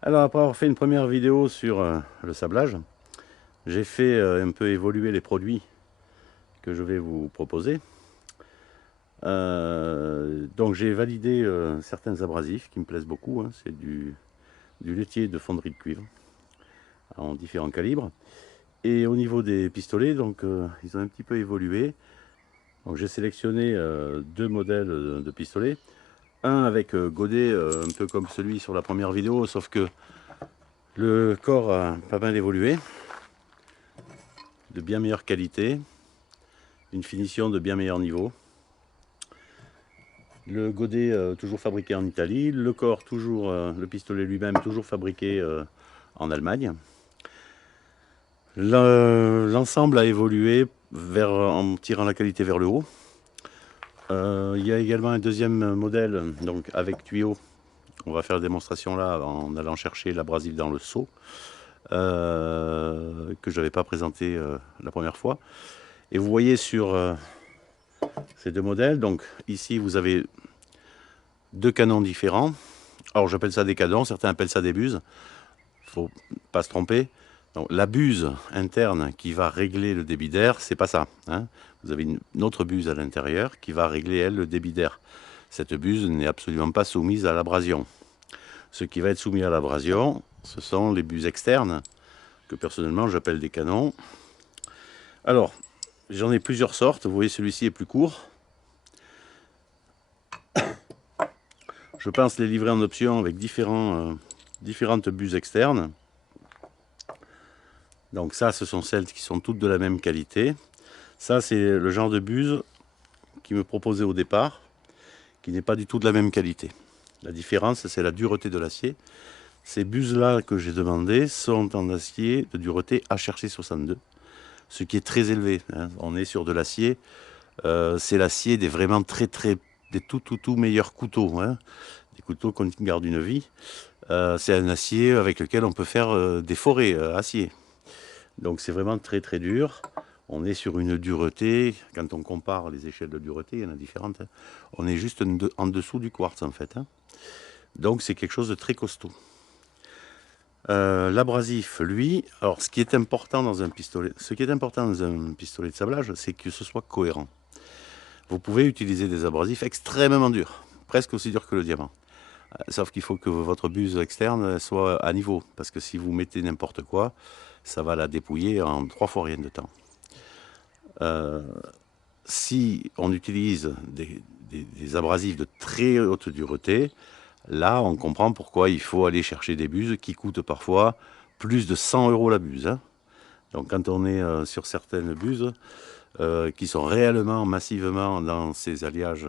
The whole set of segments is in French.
Alors après avoir fait une première vidéo sur le sablage, j'ai fait un peu évoluer les produits que je vais vous proposer. Donc j'ai validé certains abrasifs qui me plaisent beaucoup, hein. C'est du laitier de fonderie de cuivre en différents calibres. Et au niveau des pistolets, donc ils ont un petit peu évolué. Donc j'ai sélectionné deux modèles de pistolets. Un avec godet un peu comme celui sur la première vidéo, sauf que le corps a pas mal évolué, de bien meilleure qualité, une finition de bien meilleur niveau. Le godet toujours fabriqué en Italie, le corps toujours, le pistolet lui-même toujours fabriqué en Allemagne. L'ensemble a évolué en tirant la qualité vers le haut. Il y a également un deuxième modèle donc avec tuyau. On va faire la démonstration là en allant chercher l'abrasif dans le seau que je n'avais pas présenté la première fois. Et vous voyez sur ces deux modèles, donc ici vous avez deux canons différents. Alors j'appelle ça des canons, certains appellent ça des buses. Il ne faut pas se tromper. Donc, la buse interne qui va régler le débit d'air, c'est pas ça, hein. Vous avez une autre buse à l'intérieur qui va régler, elle, le débit d'air. Cette buse n'est absolument pas soumise à l'abrasion. Ce qui va être soumis à l'abrasion, ce sont les buses externes, que personnellement j'appelle des canons. Alors, j'en ai plusieurs sortes. Vous voyez, celui-ci est plus court. Je pense les livrer en option avec différentes buses externes. Donc ça, ce sont celles qui sont toutes de la même qualité. Ça, c'est le genre de buse qui me proposait au départ, qui n'est pas du tout de la même qualité. La différence, c'est la dureté de l'acier. Ces buses-là que j'ai demandées sont en acier de dureté HRC62, ce qui est très élevé, hein. On est sur de l'acier, c'est l'acier des vraiment des tout meilleurs couteaux, hein. Des couteaux qui gardent une vie. C'est un acier avec lequel on peut faire des forêts acier. Donc c'est vraiment très dur. On est sur une dureté, quand on compare les échelles de dureté, il y en a différentes, hein. On est juste en dessous du quartz en fait, hein. Donc c'est quelque chose de très costaud. L'abrasif, lui, alors ce qui est important dans un pistolet de sablage, c'est que ce soit cohérent. Vous pouvez utiliser des abrasifs extrêmement durs, presque aussi durs que le diamant. Sauf qu'il faut que votre buse externe soit à niveau, parce que si vous mettez n'importe quoi, ça va la dépouiller en 3 fois rien de temps. Si on utilise des abrasifs de très haute dureté, là on comprend pourquoi il faut aller chercher des buses qui coûtent parfois plus de 100 € la buse, hein. Donc quand on est sur certaines buses qui sont réellement massivement dans ces alliages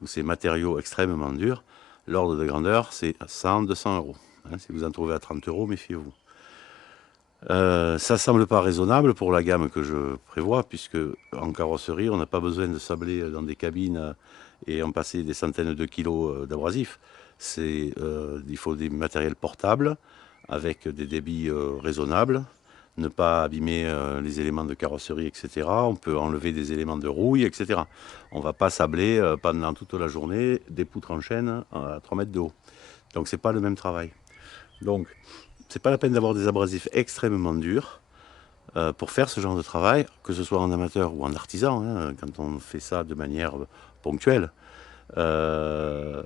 ou ces matériaux extrêmement durs, l'ordre de grandeur c'est 100, 200 €, hein. Si vous en trouvez à 30 €, méfiez-vous. Ça semble pas raisonnable pour la gamme que je prévois, puisque en carrosserie, on n'a pas besoin de sabler dans des cabines et en passer des centaines de kilos d'abrasif. Il faut des matériels portables avec des débits raisonnables, ne pas abîmer les éléments de carrosserie, etc. On peut enlever des éléments de rouille, etc. On ne va pas sabler pendant toute la journée des poutres en chaîne à 3 mètres de haut. Donc c'est pas le même travail. Donc c'est pas la peine d'avoir des abrasifs extrêmement durs pour faire ce genre de travail, que ce soit en amateur ou en artisan, hein, quand on fait ça de manière ponctuelle. Euh,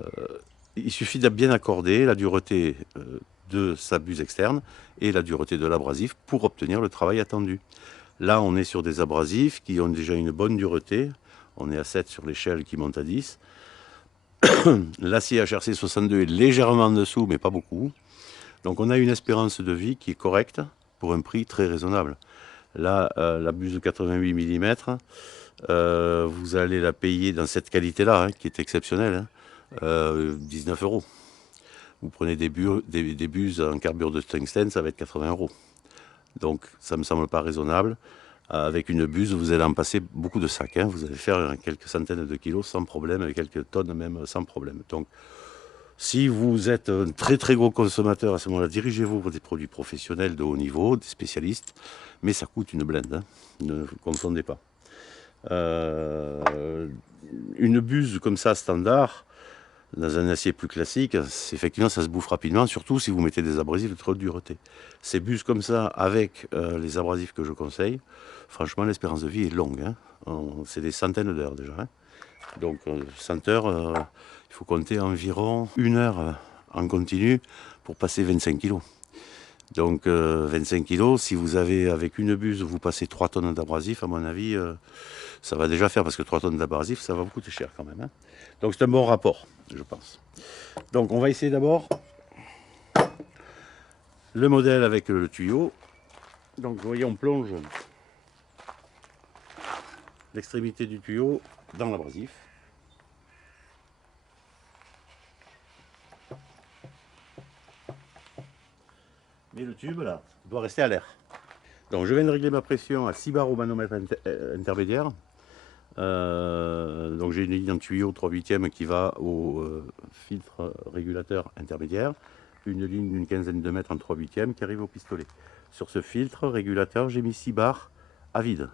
il suffit de bien accorder la dureté de sa buse externe et la dureté de l'abrasif pour obtenir le travail attendu. Là, on est sur des abrasifs qui ont déjà une bonne dureté. On est à 7 sur l'échelle qui monte à 10. L'acier HRC 62 est légèrement en dessous, mais pas beaucoup. Donc on a une espérance de vie qui est correcte pour un prix très raisonnable. Là, la buse de 88 mm, vous allez la payer dans cette qualité-là, hein, qui est exceptionnelle, hein, 19 €. Vous prenez des buses en carbure de tungstène, ça va être 80 €. Donc ça ne me semble pas raisonnable. Avec une buse, vous allez en passer beaucoup de sacs, hein. Vous allez faire quelques centaines de kilos sans problème, quelques tonnes même sans problème. Donc si vous êtes un très gros consommateur, à ce moment-là, dirigez-vous vers des produits professionnels de haut niveau, des spécialistes, mais ça coûte une blinde, hein. Ne vous confondez pas. Euh, une buse comme ça, standard, Dans un acier plus classique, effectivement, ça se bouffe rapidement, surtout si vous mettez des abrasifs de trop dureté. Ces buses comme ça, avec les abrasifs que je conseille, franchement, l'espérance de vie est longue, hein. C'est des centaines d'heures déjà, hein. Donc, 100 heures, il faut compter environ 1 heure en continu pour passer 25 kilos. Donc 25 kilos, si vous avez avec une buse, vous passez 3 tonnes d'abrasif, à mon avis, ça va déjà faire, parce que 3 tonnes d'abrasif, ça va vous coûter cher quand même, hein. Donc c'est un bon rapport, je pense. Donc on va essayer d'abord le modèle avec le tuyau. Donc vous voyez, on plonge l'extrémité du tuyau dans l'abrasif. Mais le tube là doit rester à l'air. Donc je viens de régler ma pression à 6 bars au manomètre intermédiaire. Donc j'ai une ligne en tuyau 3/8 qui va au filtre régulateur intermédiaire, une ligne d'une quinzaine de mètres en 3/8 qui arrive au pistolet. Sur ce filtre régulateur, j'ai mis 6 bars à vide,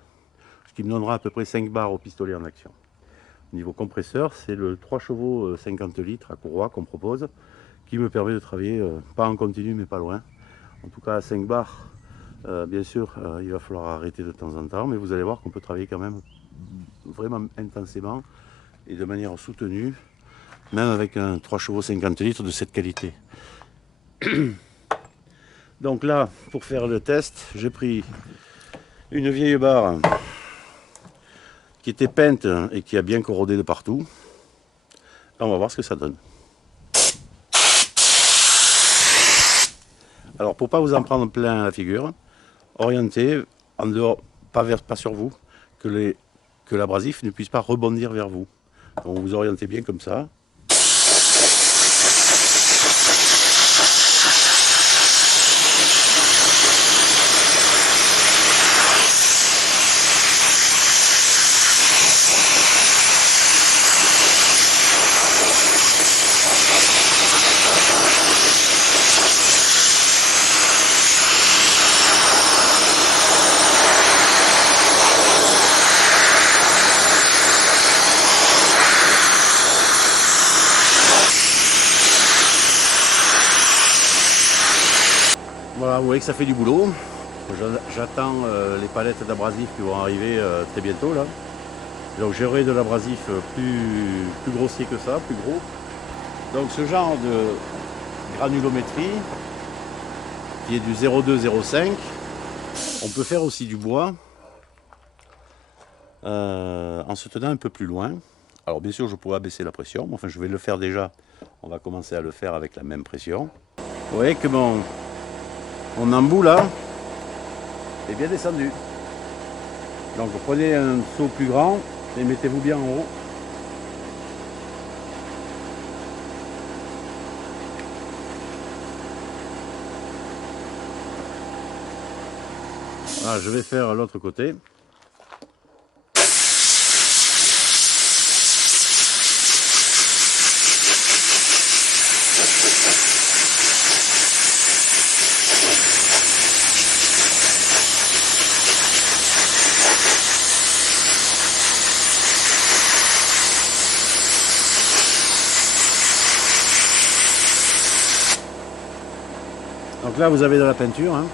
ce qui me donnera à peu près 5 bars au pistolet en action. Niveau compresseur, c'est le 3 chevaux 50 litres à courroie qu'on propose, qui me permet de travailler pas en continu mais pas loin. En tout cas à 5 bars, bien sûr, il va falloir arrêter de temps en temps, mais vous allez voir qu'on peut travailler quand même vraiment intensément et de manière soutenue, même avec un 3 chevaux 50 litres de cette qualité. Donc là, pour faire le test, j'ai pris une vieille barre qui était peinte et qui a bien corrodé de partout. Là, on va voir ce que ça donne. Alors, pour pas vous en prendre plein la figure, orientez en dehors, pas sur vous, que l'abrasif ne puisse pas rebondir vers vous. Donc vous orientez bien comme ça. Voilà, vous voyez que ça fait du boulot. J'attends les palettes d'abrasif qui vont arriver très bientôt là. Donc j'aurai de l'abrasif plus grossier que ça, plus gros. Donc ce genre de granulométrie qui est du 0,2-0,5, on peut faire aussi du bois en se tenant un peu plus loin. Alors bien sûr je pourrais abaisser la pression, enfin je vais le faire déjà. On va commencer à le faire avec la même pression. Vous voyez que mon embout là est bien descendu. Donc vous prenez un seau plus grand et mettez-vous bien en haut. Voilà, je vais faire l'autre côté. Donc là vous avez de la peinture, hein.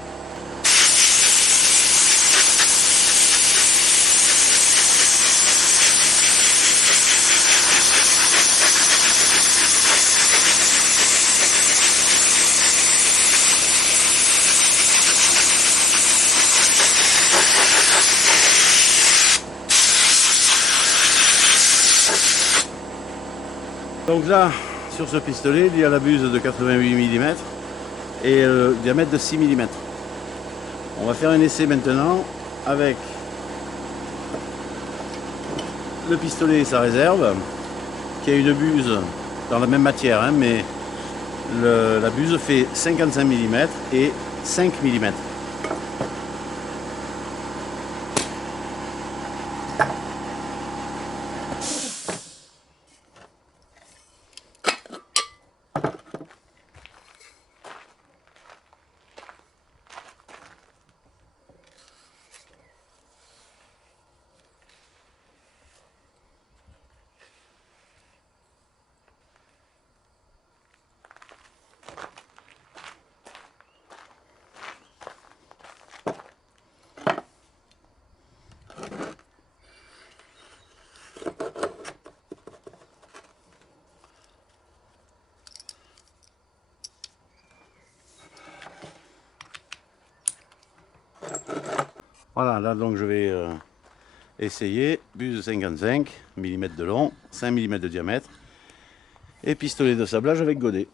Donc là, sur ce pistolet, il y a la buse de 88 mm et le diamètre de 6 mm. On va faire un essai maintenant avec le pistolet et sa réserve, qui a une buse dans la même matière, hein, mais la buse fait 55 mm et 5 mm. Voilà, là donc je vais essayer buse 55 mm de long, 5 mm de diamètre et pistolet de sablage avec godet.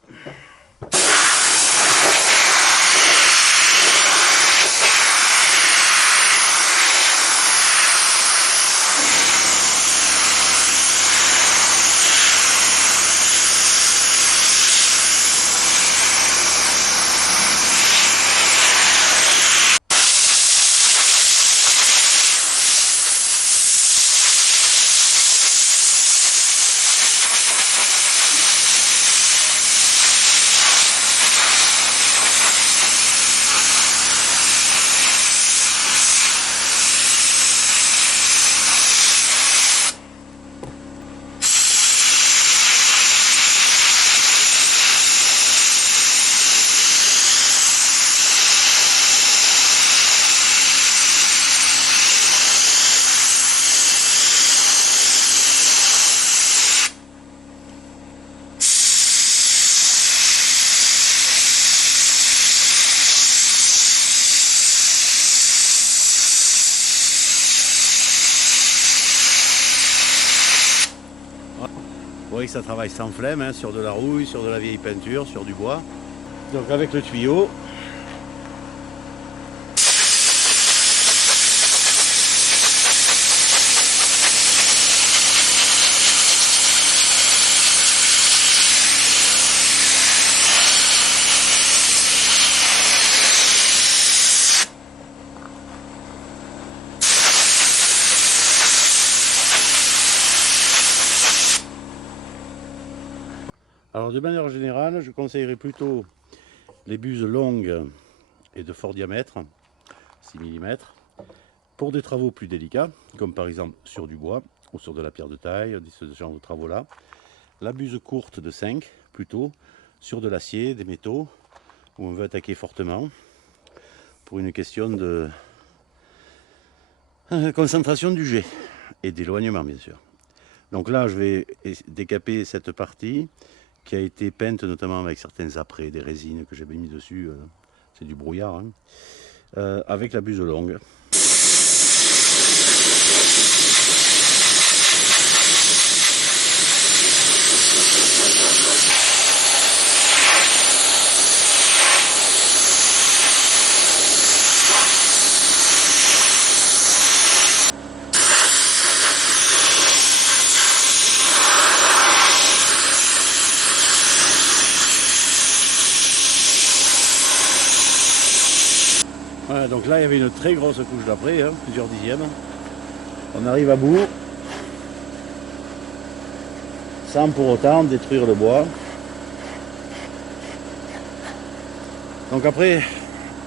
Vous voyez que ça travaille sans flemme, hein, sur de la rouille, sur de la vieille peinture, sur du bois. Donc avec le tuyau, alors de manière générale, je conseillerais plutôt les buses longues et de fort diamètre, 6 mm, pour des travaux plus délicats, comme par exemple sur du bois ou sur de la pierre de taille, ce genre de travaux-là. La buse courte de 5, plutôt sur de l'acier, des métaux, où on veut attaquer fortement, pour une question de concentration du jet et d'éloignement bien sûr. Donc là, je vais décaper cette partie qui a été peinte notamment avec certains apprêts, des résines que j'avais mis dessus, c'est du brouillard, hein, avec la buse longue. Voilà, donc là il y avait une très grosse couche d'après, hein, plusieurs dixièmes. On arrive à bout, sans pour autant détruire le bois. Donc après,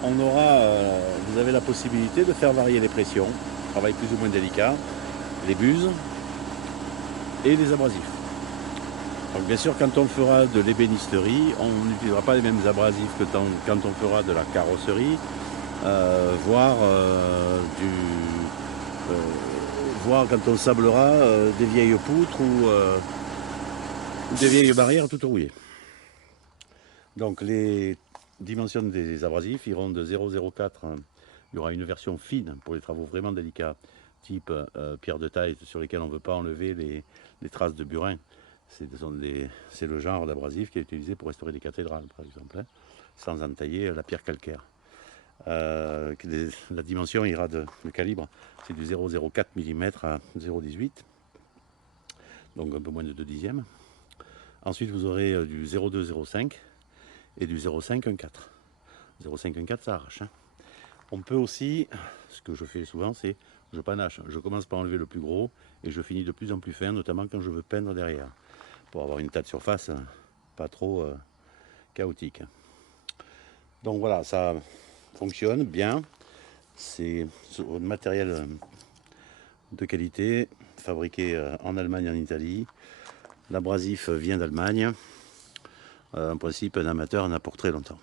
vous avez la possibilité de faire varier les pressions, travail plus ou moins délicat, les buses et les abrasifs. Donc bien sûr, quand on fera de l'ébénisterie, on n'utilisera pas les mêmes abrasifs que quand on fera de la carrosserie, voire quand on sablera des vieilles poutres ou des vieilles barrières toutes rouillées. Donc les dimensions des abrasifs iront de 0,04, il y aura une version fine pour les travaux vraiment délicats, type pierre de taille sur lesquelles on ne veut pas enlever les traces de burin. C'est le genre d'abrasif qui est utilisé pour restaurer des cathédrales par exemple, hein, sans entailler la pierre calcaire. La dimension ira le calibre, c'est du 0,04 mm à 0,18, donc un peu moins de 2 dixièmes. Ensuite vous aurez du 0,2-0,5 et du 0,5-1,4. 0,5-1,4 ça arrache, hein. On peut aussi, ce que je fais souvent, c'est je panache, je commence par enlever le plus gros et je finis de plus en plus fin, notamment quand je veux peindre derrière, pour avoir une tas de surface pas trop chaotique. Donc voilà, ça fonctionne bien, c'est un matériel de qualité, fabriqué en Allemagne et en Italie. L'abrasif vient d'Allemagne. En principe, un amateur en a pour très longtemps.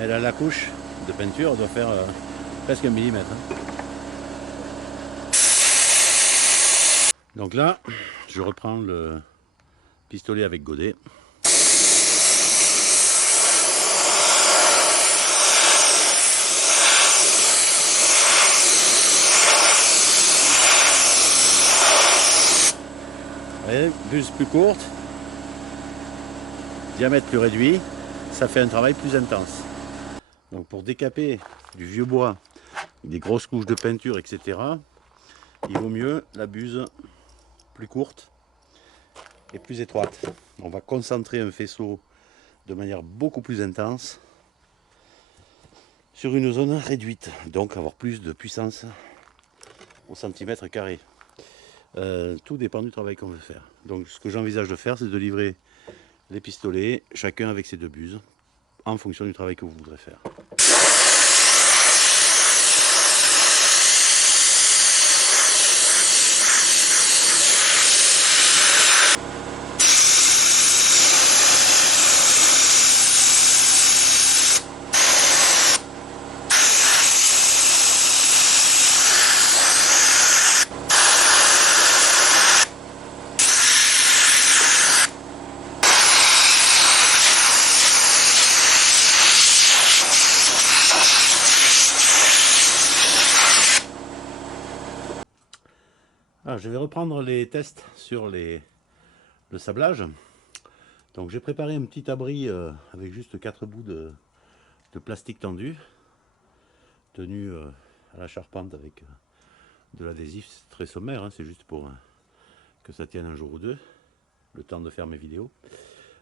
Et là, la couche de peinture doit faire presque 1 mm. Hein. Donc là, je reprends le pistolet avec godet. buse plus courte, diamètre plus réduit, ça fait un travail plus intense. Donc pour décaper du vieux bois, des grosses couches de peinture, etc., il vaut mieux la buse plus courte et plus étroite. On va concentrer un faisceau de manière beaucoup plus intense sur une zone réduite, donc avoir plus de puissance au centimètre carré. Tout dépend du travail qu'on veut faire. Donc ce que j'envisage de faire, c'est de livrer les pistolets, chacun avec ses deux buses, en fonction du travail que vous voudrez faire. Alors, je vais reprendre les tests sur le sablage. Donc j'ai préparé un petit abri avec juste 4 bouts de plastique tendu, tenu à la charpente avec de l'adhésif. C'est très sommaire, hein, c'est juste pour que ça tienne un jour ou deux, le temps de faire mes vidéos.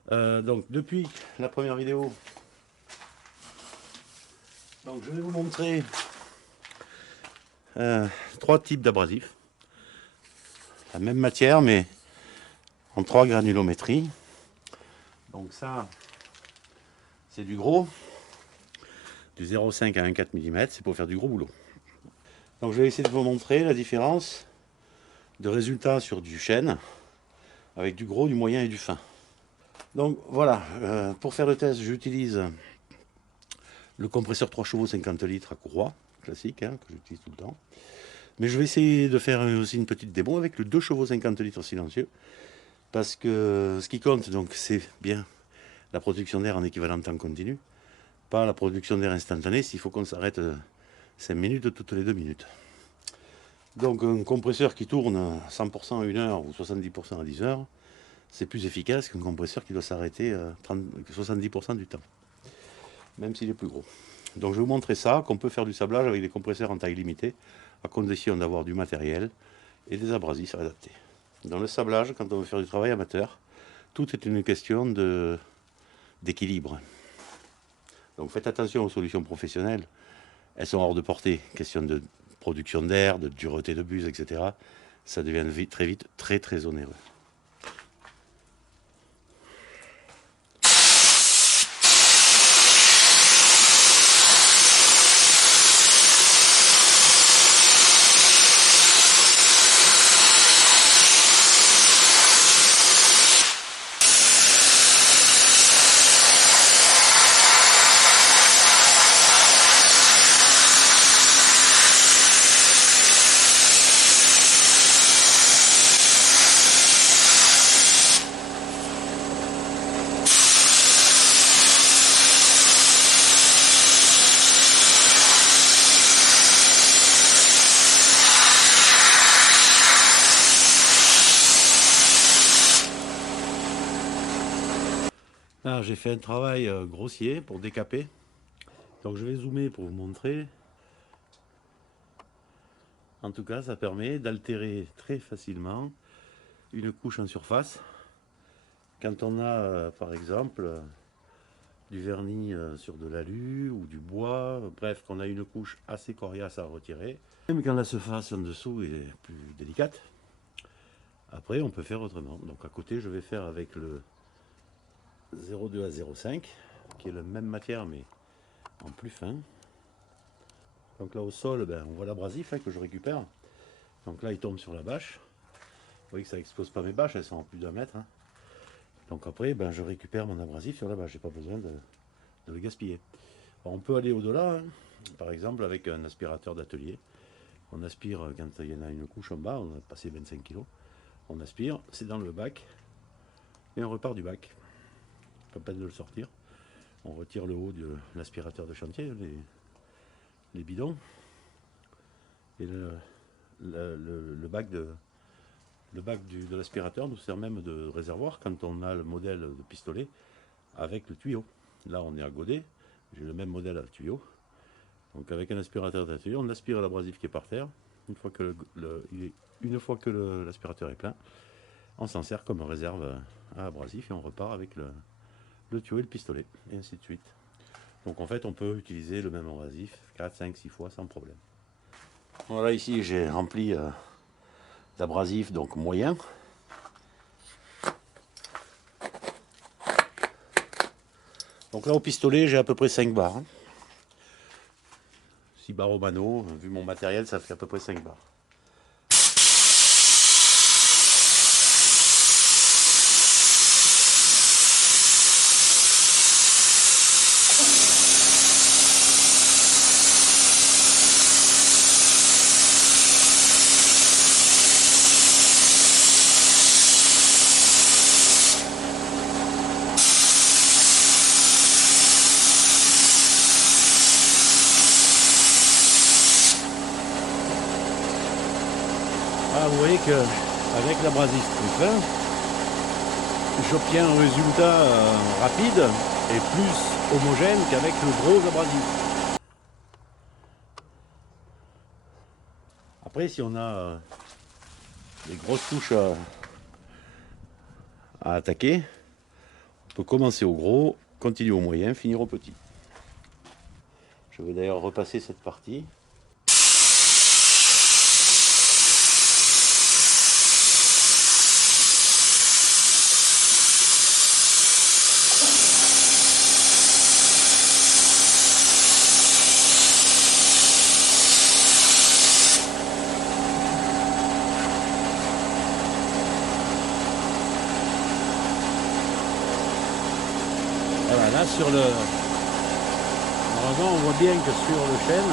Donc depuis la première vidéo, donc je vais vous montrer 3 types d'abrasifs. La même matière mais en 3 granulométries. Donc ça, c'est du gros, du 0,5 à 1,4 mm, c'est pour faire du gros boulot. Donc je vais essayer de vous montrer la différence de résultats sur du chêne, avec du gros, du moyen et du fin. Donc voilà, pour faire le test, j'utilise le compresseur 3 chevaux 50 litres à courroie, classique, hein, que j'utilise tout le temps. Mais je vais essayer de faire aussi une petite démo avec le 2 chevaux 50 litres silencieux, parce que ce qui compte, donc, c'est bien la production d'air en équivalent temps continu, pas la production d'air instantanée, s'il faut qu'on s'arrête 5 minutes toutes les 2 minutes. Donc un compresseur qui tourne 100% à 1 heure ou 70% à 10 heures, c'est plus efficace qu'un compresseur qui doit s'arrêter 70% du temps, même s'il est plus gros. Donc je vais vous montrer ça, qu'on peut faire du sablage avec des compresseurs en taille limitée, à condition d'avoir du matériel et des abrasifs adaptés. Dans le sablage, quand on veut faire du travail amateur, tout est une question d'équilibre. Donc faites attention aux solutions professionnelles, elles sont hors de portée. Question de production d'air, de dureté de buse, etc. Ça devient très vite très onéreux. Là, j'ai fait un travail grossier pour décaper. Donc je vais zoomer pour vous montrer. En tout cas, ça permet d'altérer très facilement une couche en surface. Quand on a, par exemple, du vernis sur de l'alu ou du bois, bref, qu'on a une couche assez coriace à retirer, même quand la surface en dessous est plus délicate, après on peut faire autrement. Donc à côté, je vais faire avec le 0,2 à 0,5, qui est la même matière mais en plus fin. Donc là au sol, ben, on voit l'abrasif que je récupère. Donc là il tombe sur la bâche. Vous voyez que ça n'expose pas mes bâches, elles sont en plus d'1 mètre. Hein. Donc après, ben, je récupère mon abrasif sur la bâche, j'ai pas besoin de le gaspiller. Alors, on peut aller au-delà, hein. Par exemple avec un aspirateur d'atelier. On aspire quand il y en a une couche en bas, on a passé 25 kg. On aspire, c'est dans le bac, et on repart du bac. Pas peine de le sortir. On retire le haut de l'aspirateur de chantier, les bidons, et le bac Le bac de l'aspirateur nous sert même de réservoir quand on a le modèle de pistolet avec le tuyau. Là on est à godet, j'ai le même modèle à tuyau. Donc avec un aspirateur à tuyau, on aspire l'abrasif qui est par terre. Une fois que l'aspirateur est plein, on s'en sert comme réserve à abrasif et on repart avec le tuyau et le pistolet, et ainsi de suite. Donc en fait on peut utiliser le même abrasif 4, 5, 6 fois sans problème. Voilà, ici j'ai rempli d'abrasif donc moyen. Donc là au pistolet j'ai à peu près 5 barres. 6 barres au mano, vu mon matériel ça fait à peu près 5 barres. Ah, vous voyez qu'avec l'abrasif plus fin, j'obtiens un résultat rapide et plus homogène qu'avec le gros abrasif. Après, si on a des grosses touches à attaquer, on peut commencer au gros, continuer au moyen, finir au petit. Je vais d'ailleurs repasser cette partie. Voilà, là sur le... Normalement on voit bien que sur le chêne,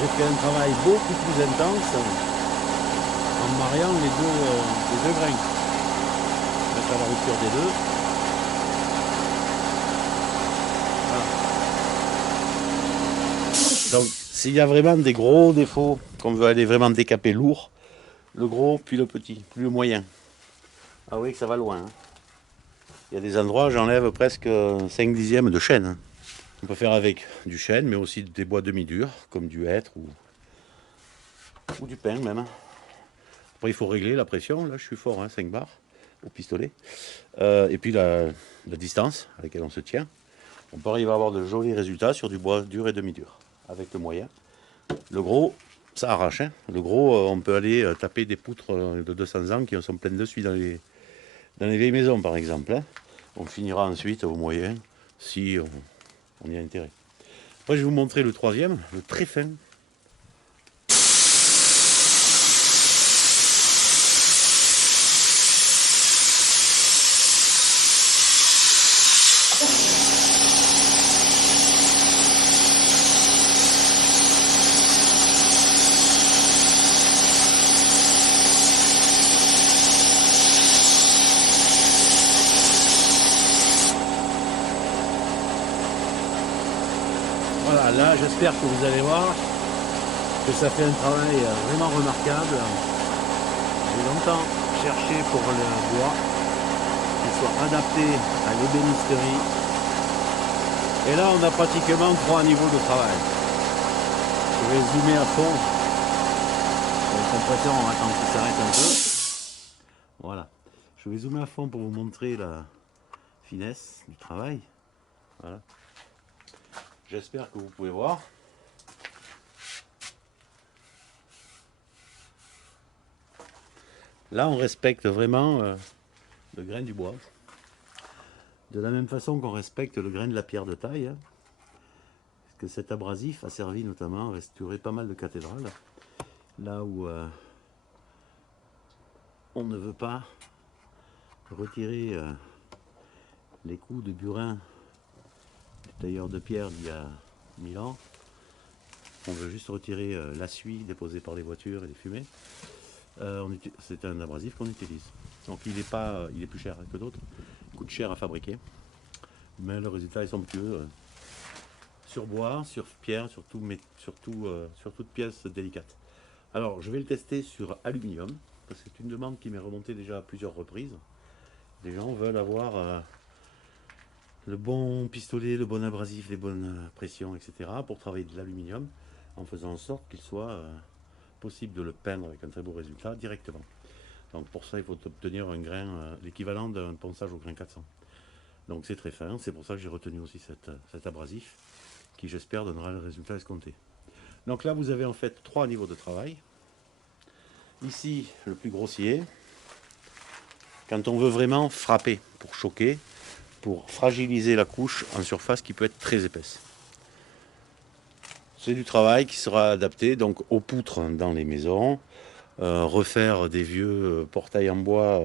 j'ai fait un travail beaucoup plus intense en mariant les deux grains. Mettre à la rupture des deux. Voilà. Donc s'il y a vraiment des gros défauts, qu'on veut aller vraiment décaper lourd, le gros puis le petit, puis le moyen. Ah oui que ça va loin. Hein. Il y a des endroits, j'enlève presque 5 dixièmes de chêne. On peut faire avec du chêne, mais aussi des bois demi-durs, comme du hêtre ou du pin même. Après, il faut régler la pression. Là, je suis fort, hein, 5 bars au pistolet. Et puis la distance à laquelle on se tient. On peut arriver à avoir de jolis résultats sur du bois dur et demi-dur, avec le moyen. Le gros, ça arrache. Hein. Le gros, on peut aller taper des poutres de 200 ans qui sont pleines de suie dans les vieilles maisons, par exemple. Hein. On finira ensuite au moyen, si on y a intérêt. Après, je vais vous montrer le troisième, le très fin. Voilà, là j'espère que vous allez voir que ça fait un travail vraiment remarquable. J'ai longtemps cherché pour le bois qui soit adapté à l'ébénisterie. Et là on a pratiquement 3 niveaux de travail. Je vais zoomer à fond. Le compresseur, on va attendre qu'il s'arrête un peu. Voilà. Je vais zoomer à fond pour vous montrer la finesse du travail. Voilà. J'espère que vous pouvez voir. Là, on respecte vraiment le grain du bois. De la même façon qu'on respecte le grain de la pierre de taille. Hein, parce que cet abrasif a servi notamment à restaurer pas mal de cathédrales. Là où on ne veut pas retirer les coups de burin du tailleur de pierre d'il y a 1000 ans. On veut juste retirer la suie déposée par les voitures et les fumées. C'est un abrasif qu'on utilise. Donc il est plus cher que d'autres. Il coûte cher à fabriquer. Mais le résultat est somptueux. Sur bois, sur pierre, sur toute pièce délicate. Alors je vais le tester sur aluminium. C'est une demande qui m'est remontée déjà à plusieurs reprises. Les gens veulent avoir le bon pistolet, le bon abrasif, les bonnes pressions, etc. pour travailler de l'aluminium en faisant en sorte qu'il soit possible de le peindre avec un très beau résultat directement. Donc pour ça, il faut obtenir un grain, l'équivalent d'un ponçage au grain 400. Donc c'est très fin, c'est pour ça que j'ai retenu aussi cet abrasif qui j'espère donnera le résultat escompté. Donc là vous avez en fait 3 niveaux de travail. Ici le plus grossier, quand on veut vraiment frapper pour choquer, pour fragiliser la couche en surface qui peut être très épaisse. C'est du travail qui sera adapté donc aux poutres dans les maisons, refaire des vieux portails en bois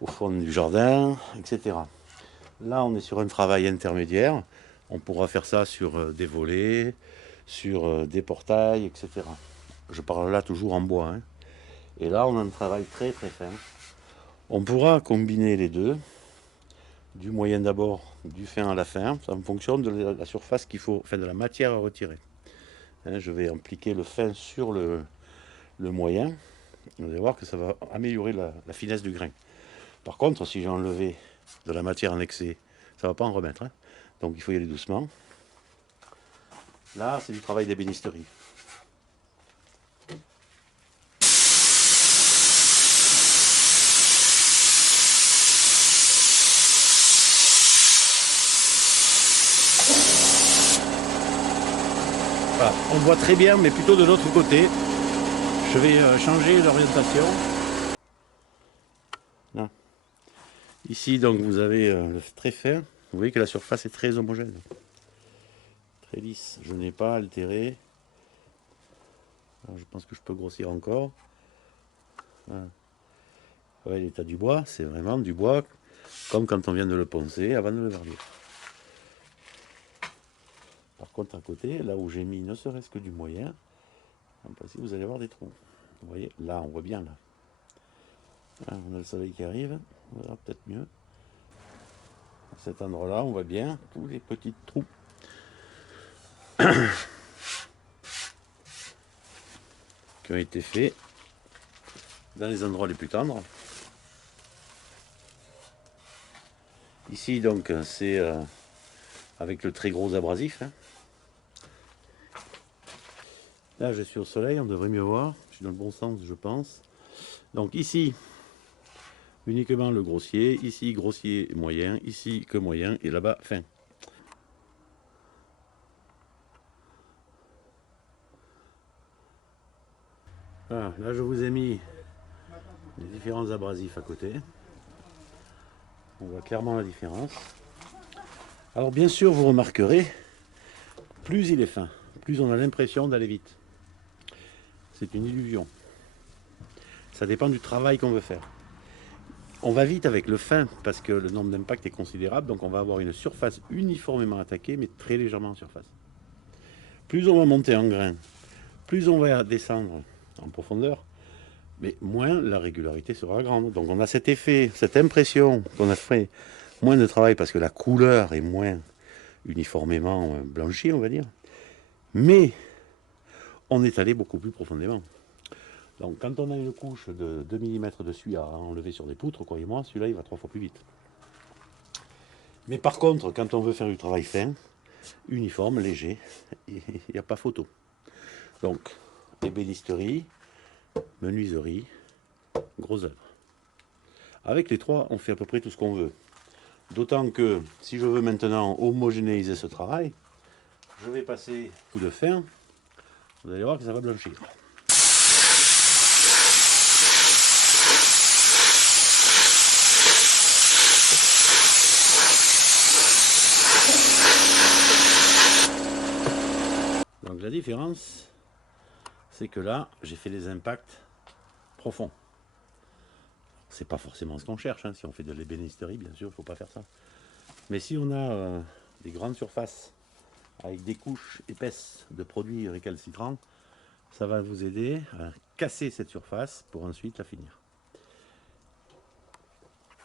au fond du jardin, etc. Là, on est sur un travail intermédiaire. On pourra faire ça sur des volets, sur des portails, etc. Je parle là toujours en bois, hein. Et là, on a un travail très très fin. On pourra combiner les deux, du moyen d'abord, du fin à la fin, en fonction de la surface qu'il faut, enfin de la matière à retirer. Hein, je vais appliquer le fin sur le moyen. Vous allez voir que ça va améliorer la finesse du grain. Par contre, si j'ai enlevé de la matière en excès, ça ne va pas en remettre, hein. Donc il faut y aller doucement. Là, c'est du travail d'ébénisterie. Voilà, on voit très bien, mais plutôt de l'autre côté. Je vais changer l'orientation. Là. Ici, donc, vous avez le très fin. Vous voyez que la surface est très homogène. Très lisse. Je n'ai pas altéré. Alors, je pense que je peux grossir encore. Voilà. Ouais, l'état du bois, c'est vraiment du bois comme quand on vient de le poncer avant de le verdir. Par contre, à côté, là où j'ai mis ne serait-ce que du moyen, en principe, vous allez avoir des trous. Vous voyez, là, on voit bien, là. Là, on a le soleil qui arrive, on verra peut-être mieux. À cet endroit-là, on voit bien tous les petits trous. Qui ont été faits dans les endroits les plus tendres. Ici, donc, c'est avec le très gros abrasif, hein. Là, je suis au soleil, on devrait mieux voir. Je suis dans le bon sens, je pense. Donc ici, uniquement le grossier. Ici, grossier et moyen. Ici, que moyen. Et là-bas, fin. Voilà, là, je vous ai mis les différents abrasifs à côté. On voit clairement la différence. Alors, bien sûr, vous remarquerez, plus il est fin, plus on a l'impression d'aller vite. C'est une illusion. Ça dépend du travail qu'on veut faire. On va vite avec le fin parce que le nombre d'impacts est considérable, donc on va avoir une surface uniformément attaquée, mais très légèrement en surface. Plus on va monter en grain, plus on va descendre en profondeur, mais moins la régularité sera grande. Donc on a cet effet, cette impression qu'on a fait moins de travail parce que la couleur est moins uniformément blanchie, on va dire, mais on est allé beaucoup plus profondément. Donc quand on a une couche de 2 mm de suie à enlever sur des poutres, croyez-moi, celui-là il va 3 fois plus vite. Mais par contre, quand on veut faire du travail fin, uniforme, léger, il n'y a pas photo. Donc, ébénisterie, menuiserie, gros œuvre. Avec les trois, on fait à peu près tout ce qu'on veut. D'autant que si je veux maintenant homogénéiser ce travail, je vais passer un coup de fin, vous allez voir que ça va blanchir. Donc la différence, c'est que là, j'ai fait des impacts profonds. C'est pas forcément ce qu'on cherche, hein. Si on fait de l'ébénisterie, bien sûr, il ne faut pas faire ça. Mais si on a des grandes surfaces avec des couches épaisses de produits récalcitrants, ça va vous aider à casser cette surface pour ensuite la finir.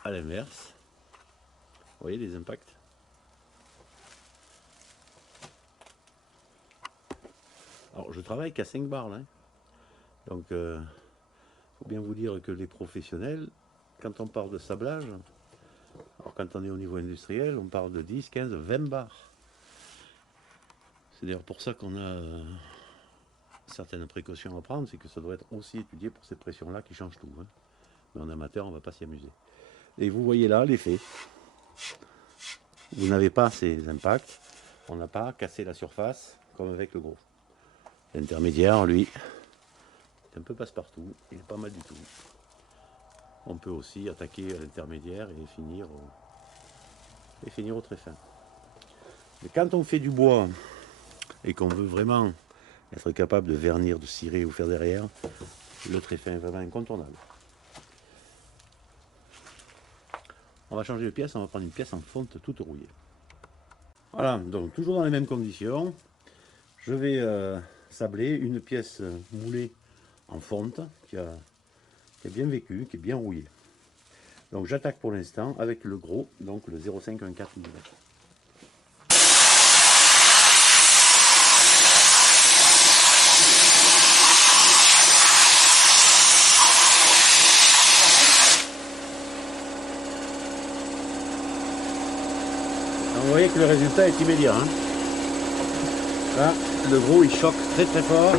À l'inverse, vous voyez les impacts. Alors je travaille qu'à 5 bars là, hein. Donc faut bien vous dire que les professionnels, quand on parle de sablage, alors quand on est au niveau industriel, on parle de 10, 15, 20 bars. C'est d'ailleurs pour ça qu'on a certaines précautions à prendre, c'est que ça doit être aussi étudié pour ces pressions-là qui changent tout. Hein. Mais en amateur, on ne va pas s'y amuser. Et vous voyez là l'effet. Vous n'avez pas ces impacts, on n'a pas cassé la surface comme avec le gros. L'intermédiaire, lui, est un peu passe-partout, il est pas mal du tout. On peut aussi attaquer à l'intermédiaire et finir au très fin. Mais quand on fait du bois et qu'on veut vraiment être capable de vernir, de cirer ou faire derrière, le très fin est vraiment incontournable. On va changer de pièce, on va prendre une pièce en fonte toute rouillée. Voilà, donc toujours dans les mêmes conditions, je vais sabler une pièce moulée en fonte qui a bien vécu, qui est bien rouillée. Donc j'attaque pour l'instant avec le gros, donc le 0,514 mm. Vous voyez que le résultat est immédiat. Hein. Là, le gros il choque très très fort.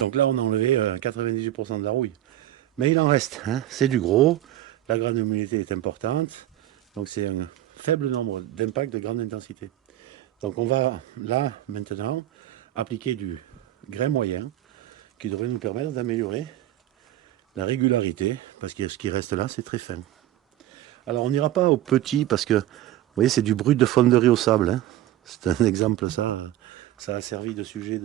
Donc là on a enlevé 98% de la rouille. Mais il en reste, hein. C'est du gros, la granularité est importante, donc c'est un faible nombre d'impacts de grande intensité. Donc on va là maintenant appliquer du grain moyen qui devrait nous permettre d'améliorer la régularité, parce que ce qui reste là c'est très fin. Alors on n'ira pas au petit parce que vous voyez c'est du brut de fonderie au sable, hein. C'est un exemple, ça a servi de sujet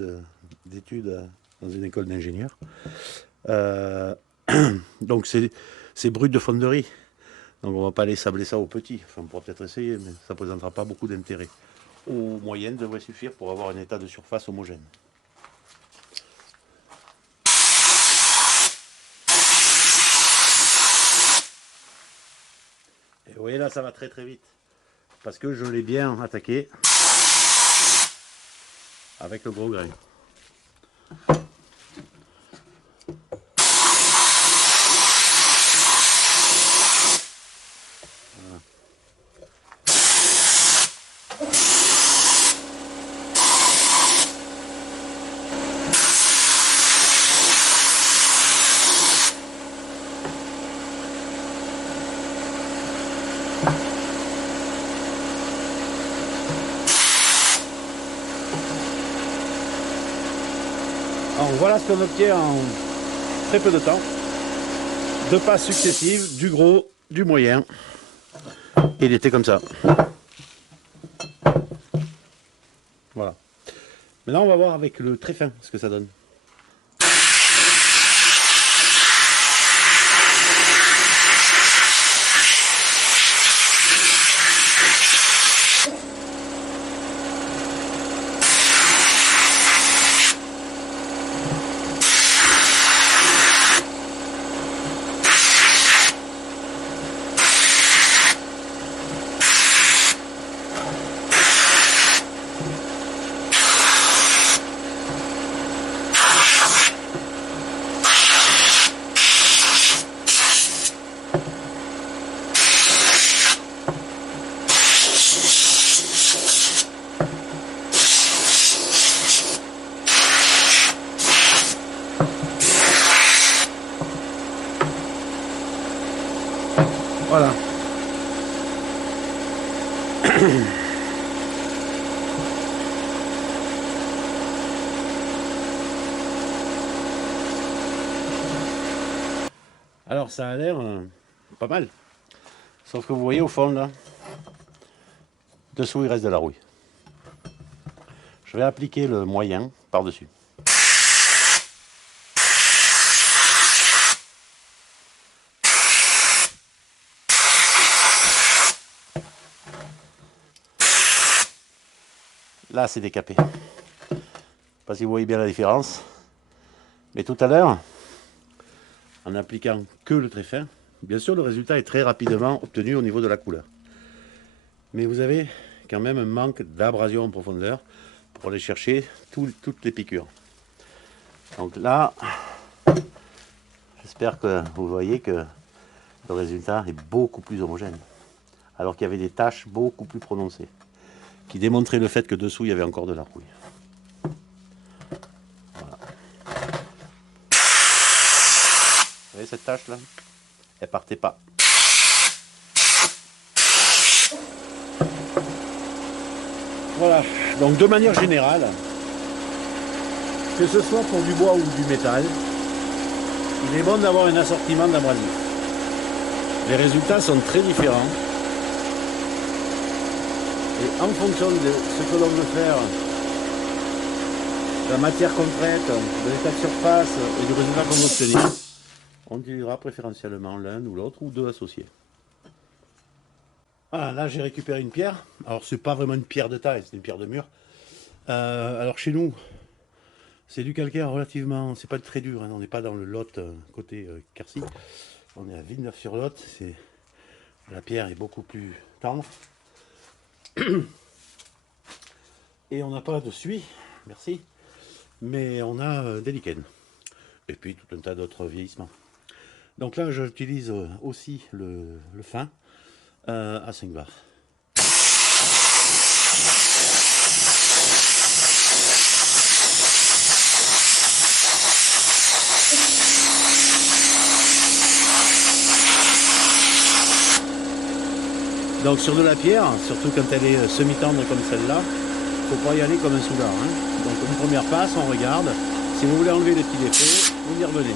d'étude dans une école d'ingénieurs. Donc c'est brut de fonderie. Donc on ne va pas aller sabler ça au petit. Enfin, on pourra peut-être essayer, mais ça ne présentera pas beaucoup d'intérêt. Au moyenne devrait suffire pour avoir un état de surface homogène. Et vous voyez là, ça va très très vite. Parce que je l'ai bien attaqué avec le gros grain. Alors voilà ce qu'on obtient en très peu de temps. 2 passes successives, du gros, du moyen. Et il était comme ça. Voilà. Maintenant on va voir avec le très fin ce que ça donne. Voilà. Alors ça a l'air pas mal. Sauf que vous voyez au fond là, dessous il reste de la rouille. Je vais appliquer le moyen par-dessus. Là c'est décapé. pas si vous voyez bien la différence. Mais tout à l'heure, en appliquant que le très fin, bien sûr le résultat est très rapidement obtenu au niveau de la couleur. Mais vous avez quand même un manque d'abrasion en profondeur pour aller chercher toutes les piqûres. Donc là, j'espère que vous voyez que le résultat est beaucoup plus homogène. Alors qu'il y avait des taches beaucoup plus prononcées, qui démontraient le fait que dessous il y avait encore de la rouille. Voilà. Vous voyez cette tache là? Elle partait pas. Voilà, donc de manière générale, que ce soit pour du bois ou du métal, il est bon d'avoir un assortiment d'abrasifs. Les résultats sont très différents. Et en fonction de ce que l'on veut faire, la matière qu'on traite, de l'état de surface et du résultat qu'on veut obtenir, on utilisera préférentiellement l'un ou l'autre ou deux associés. Voilà, là j'ai récupéré une pierre. Alors c'est pas vraiment une pierre de taille, c'est une pierre de mur. Alors chez nous, c'est du calcaire relativement, c'est pas très dur, hein, on n'est pas dans le Lot côté Quercy. On est à Villeneuve-sur-Lot, la pierre est beaucoup plus tendre. Et on n'a pas de suie, merci, mais on a des lichens. Et puis tout un tas d'autres vieillissements. Donc là j'utilise aussi le fin à 5 bars. Donc sur de la pierre, surtout quand elle est semi-tendre comme celle-là, il ne faut pas y aller comme un soudard. Hein. Donc une première passe, on regarde. Si vous voulez enlever les petits défauts, vous y revenez.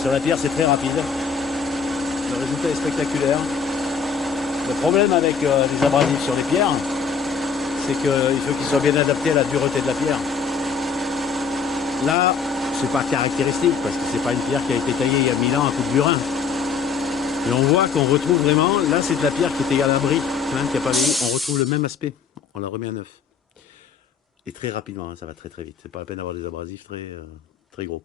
Sur la pierre, c'est très rapide. Le résultat est spectaculaire. Le problème avec les abrasifs sur les pierres, c'est qu'il faut qu'ils soient bien adaptés à la dureté de la pierre. Là, c'est pas caractéristique parce que c'est pas une pierre qui a été taillée il y a 1000 ans à coup de burin. Et on voit qu'on retrouve vraiment, là c'est de la pierre qui était à l'abri, hein, qui n'a pas vieilli. On retrouve le même aspect. On la remet à neuf. Et très rapidement, hein, ça va très très vite. C'est pas la peine d'avoir des abrasifs très gros.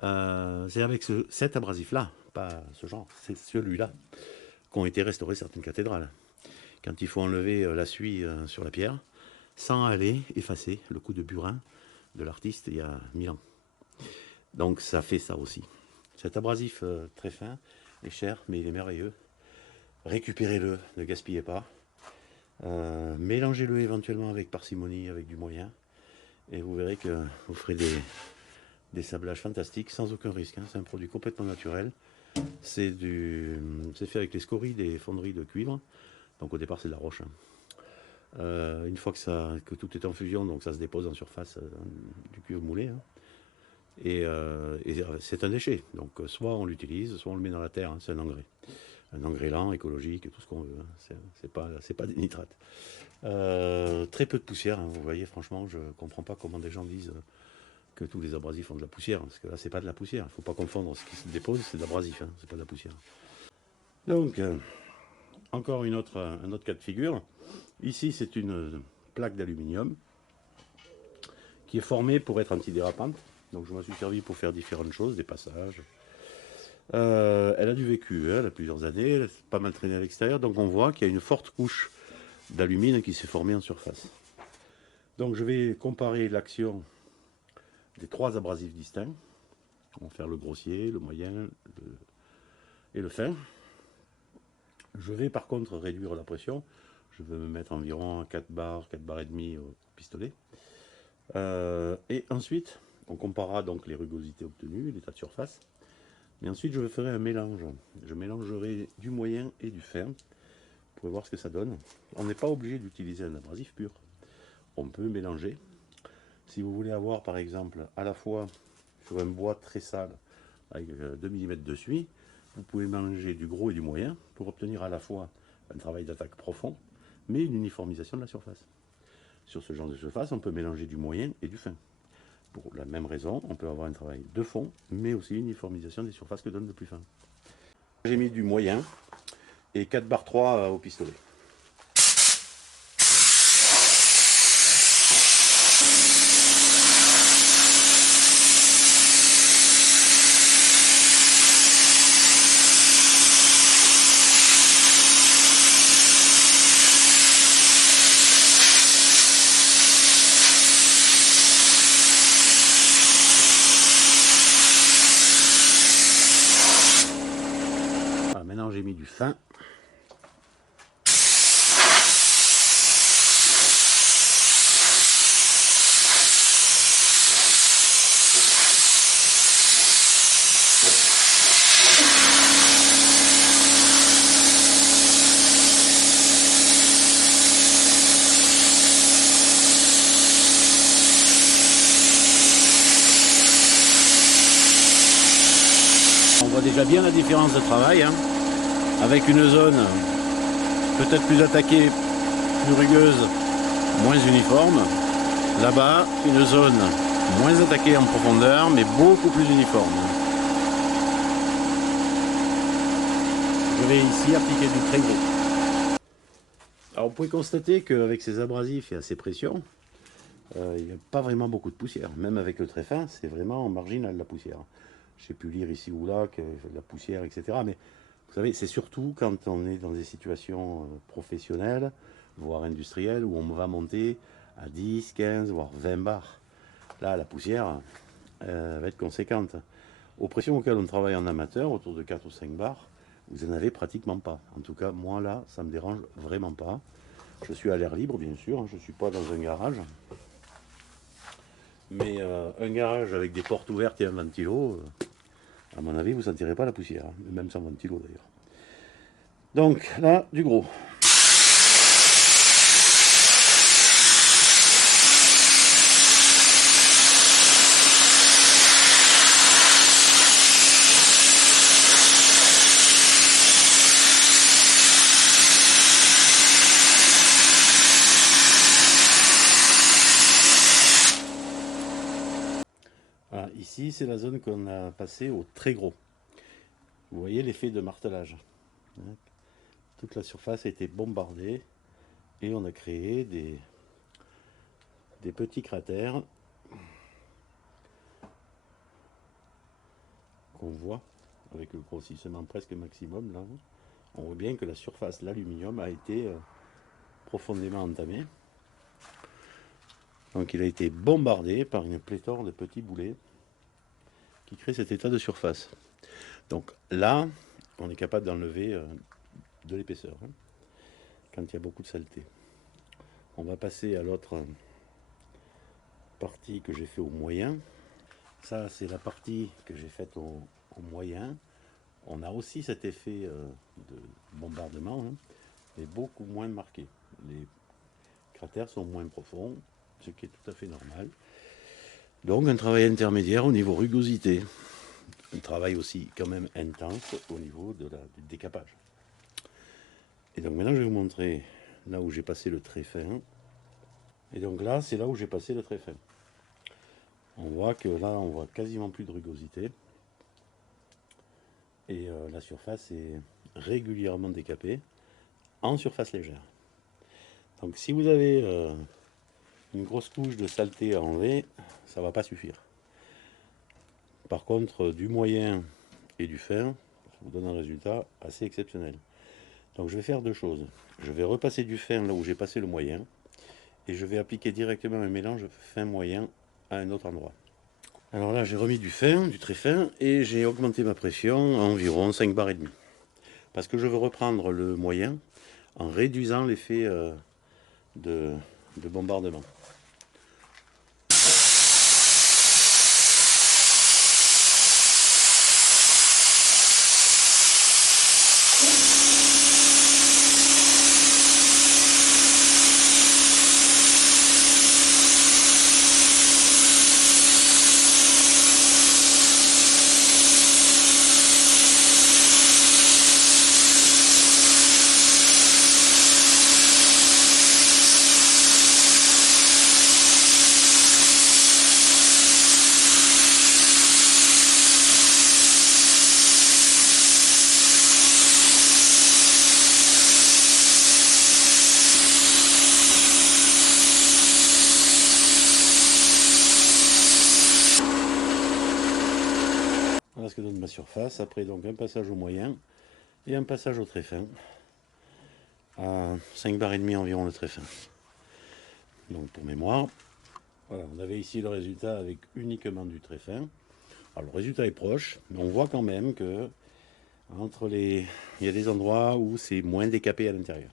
C'est avec cet abrasif-là, pas ce genre, c'est celui-là, qu'ont été restaurées certaines cathédrales. Quand il faut enlever la suie sur la pierre, sans aller effacer le coup de burin de l'artiste il y a 1000 ans. Donc ça fait ça aussi. Cet abrasif très fin est cher, mais il est merveilleux. Récupérez-le, ne gaspillez pas. Mélangez-le éventuellement avec parcimonie, avec du moyen, et vous verrez que vous ferez des sablages fantastiques sans aucun risque. Hein. C'est un produit complètement naturel. C'est fait avec les scories des fonderies de cuivre. Donc au départ c'est de la roche. Hein. Une fois que tout est en fusion, donc ça se dépose en surface du cuivre moulé. Hein. Et c'est un déchet. Donc soit on l'utilise, soit on le met dans la terre. Hein. C'est un engrais. Un engrais lent, écologique, tout ce qu'on veut. Hein. C'est pas des nitrates. Très peu de poussière. Hein. Vous voyez, franchement, je ne comprends pas comment des gens disent que tous les abrasifs ont de la poussière, parce que là c'est pas de la poussière, il ne faut pas confondre ce qui se dépose, c'est de l'abrasif, hein, c'est pas de la poussière. Donc, encore un autre cas de figure, ici c'est une plaque d'aluminium qui est formée pour être antidérapante, donc je m'en suis servi pour faire différentes choses, des passages. Elle a du vécu, hein, elle a plusieurs années, elle a pas mal traîné à l'extérieur, donc on voit qu'il y a une forte couche d'alumine qui s'est formée en surface. Donc je vais comparer l'action des 3 abrasifs distincts. On va faire le grossier, le moyen et le fin. Je vais par contre réduire la pression. Je vais me mettre environ à 4 bars et demi au pistolet. Et ensuite, on comparera donc les rugosités obtenues, l'état de surface. Mais ensuite, je ferai un mélange. Je mélangerai du moyen et du fin. Vous pouvez voir ce que ça donne. On n'est pas obligé d'utiliser un abrasif pur. On peut mélanger. Si vous voulez avoir par exemple à la fois sur un bois très sale avec 2 mm de suie, vous pouvez mélanger du gros et du moyen pour obtenir à la fois un travail d'attaque profond, mais une uniformisation de la surface. Sur ce genre de surface, on peut mélanger du moyen et du fin. Pour la même raison, on peut avoir un travail de fond, mais aussi uniformisation des surfaces que donne le plus fin. J'ai mis du moyen et 4 barres 3 au pistolet. Voilà, maintenant j'ai mis du fin. On voit déjà bien la différence de travail, hein, avec une zone peut-être plus attaquée, plus rugueuse, moins uniforme. Là-bas, une zone moins attaquée en profondeur, mais beaucoup plus uniforme. Je vais ici appliquer du très gros. Alors vous pouvez constater qu'avec ces abrasifs et à ces pressions, il n'y a pas vraiment beaucoup de poussière. Même avec le très fin, c'est vraiment marginal la poussière. J'ai pu lire ici ou là que la poussière, etc. Mais vous savez, c'est surtout quand on est dans des situations professionnelles, voire industrielles, où on va monter à 10, 15, voire 20 bars. Là, la poussière va être conséquente. Aux pressions auxquelles on travaille en amateur, autour de 4 ou 5 bars, vous n'en avez pratiquement pas. En tout cas, moi là, ça ne me dérange vraiment pas. Je suis à l'air libre, bien sûr, hein, je ne suis pas dans un garage. Mais un garage avec des portes ouvertes et un ventilo, à mon avis, vous ne sentirez pas la poussière, hein, même sans ventilo d'ailleurs. Donc là, du gros. Voilà, ici, c'est la zone qu'on a passée au très gros. Vous voyez l'effet de martelage. Toute la surface a été bombardée et on a créé des petits cratères qu'on voit avec le grossissement presque maximum. Là, on voit bien que la surface, l'aluminium, a été profondément entamée. Donc il a été bombardé par une pléthore de petits boulets qui créent cet état de surface. Donc là, on est capable d'enlever de l'épaisseur, hein, quand il y a beaucoup de saleté. On va passer à l'autre partie que j'ai fait au moyen. Ça, c'est la partie que j'ai faite au moyen. On a aussi cet effet de bombardement, hein, mais beaucoup moins marqué. Les cratères sont moins profonds, ce qui est tout à fait normal. Donc un travail intermédiaire au niveau rugosité. Un travail aussi quand même intense au niveau du décapage. Et donc maintenant je vais vous montrer là où j'ai passé le très fin. Et donc là c'est là où j'ai passé le très fin. On voit que là on voit quasiment plus de rugosité. Et la surface est régulièrement décapée en surface légère. Donc si vous avez une grosse couche de saleté à enlever, ça ne va pas suffire. Par contre, du moyen et du fin, ça vous donne un résultat assez exceptionnel. Donc je vais faire deux choses. Je vais repasser du fin là où j'ai passé le moyen, et je vais appliquer directement un mélange fin-moyen à un autre endroit. Alors là, j'ai remis du fin, du très fin, et j'ai augmenté ma pression à environ 5 bars et demi. Parce que je veux reprendre le moyen en réduisant l'effet de bombardement. ce que donne ma surface. Après donc un passage au moyen et un passage au très fin. À 5 bar et demi environ le très fin. Donc pour mémoire, voilà, on avait ici le résultat avec uniquement du très fin. Alors le résultat est proche, mais on voit quand même que il y a des endroits où c'est moins décapé à l'intérieur.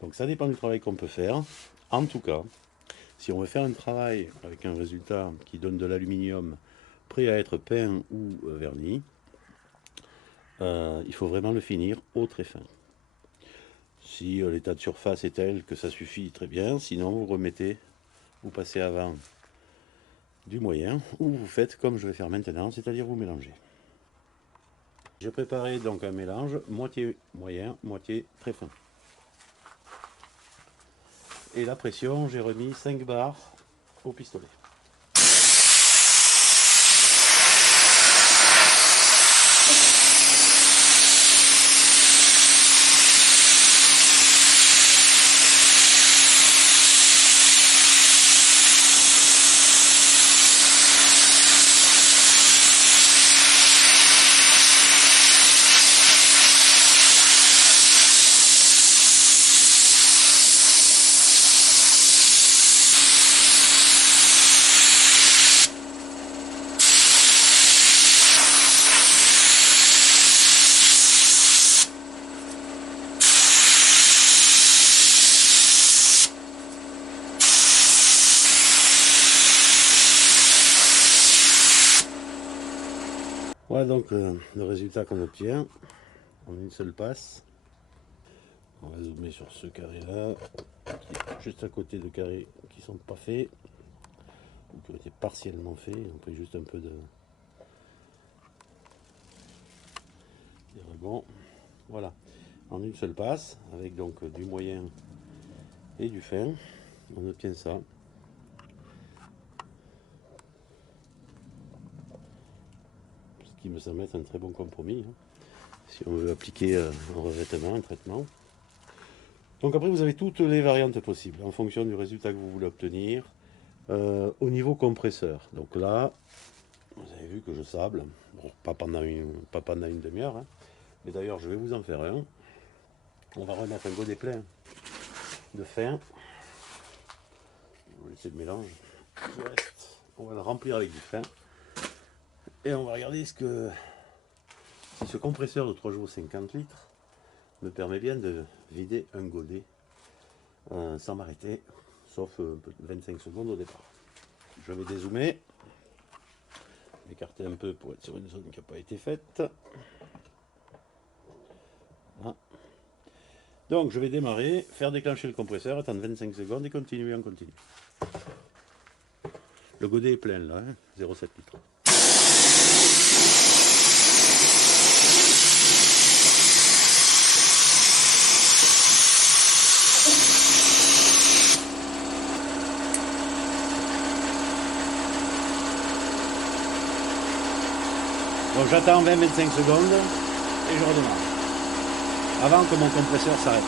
Donc ça dépend du travail qu'on peut faire. En tout cas, si on veut faire un travail avec un résultat qui donne de l'aluminium prêt à être peint ou verni, il faut vraiment le finir au très fin. Si l'état de surface est tel que ça suffit, très bien. Sinon, vous remettez, vous passez avant du moyen, ou vous faites comme je vais faire maintenant, c'est-à-dire vous mélangez. J'ai préparé donc un mélange moitié moyen, moitié très fin. Et la pression, j'ai remis 5 bars au pistolet. Voilà donc le résultat qu'on obtient en une seule passe. On va zoomer sur ce carré là, qui est juste à côté de carrés qui ne sont pas faits, ou qui ont été partiellement faits. On pris juste un peu de rebond. Voilà, en une seule passe, avec donc du moyen et du fin, on obtient ça. Ce qui me semble être un très bon compromis, hein, si on veut appliquer un revêtement, un traitement. Donc après vous avez toutes les variantes possibles en fonction du résultat que vous voulez obtenir. Au niveau compresseur, donc là vous avez vu que je sable, bon, pas pendant une demi-heure, hein, mais d'ailleurs je vais vous en faire un. On va remettre un godet plein de fin, on va laisser le mélange qui reste, on va le remplir avec du fin et on va regarder si ce compresseur de 3 jours 50 litres me permet bien de vider un godet sans m'arrêter, sauf 25 secondes au départ. Je vais dézoomer, écarter un peu pour être sur une zone qui n'a pas été faite. Voilà. Donc je vais démarrer, faire déclencher le compresseur, attendre 25 secondes et continuer en continu. Le godet est plein là, hein, 0,7 litres. Donc j'attends 20-25 secondes et je redémarre, avant que mon compresseur s'arrête.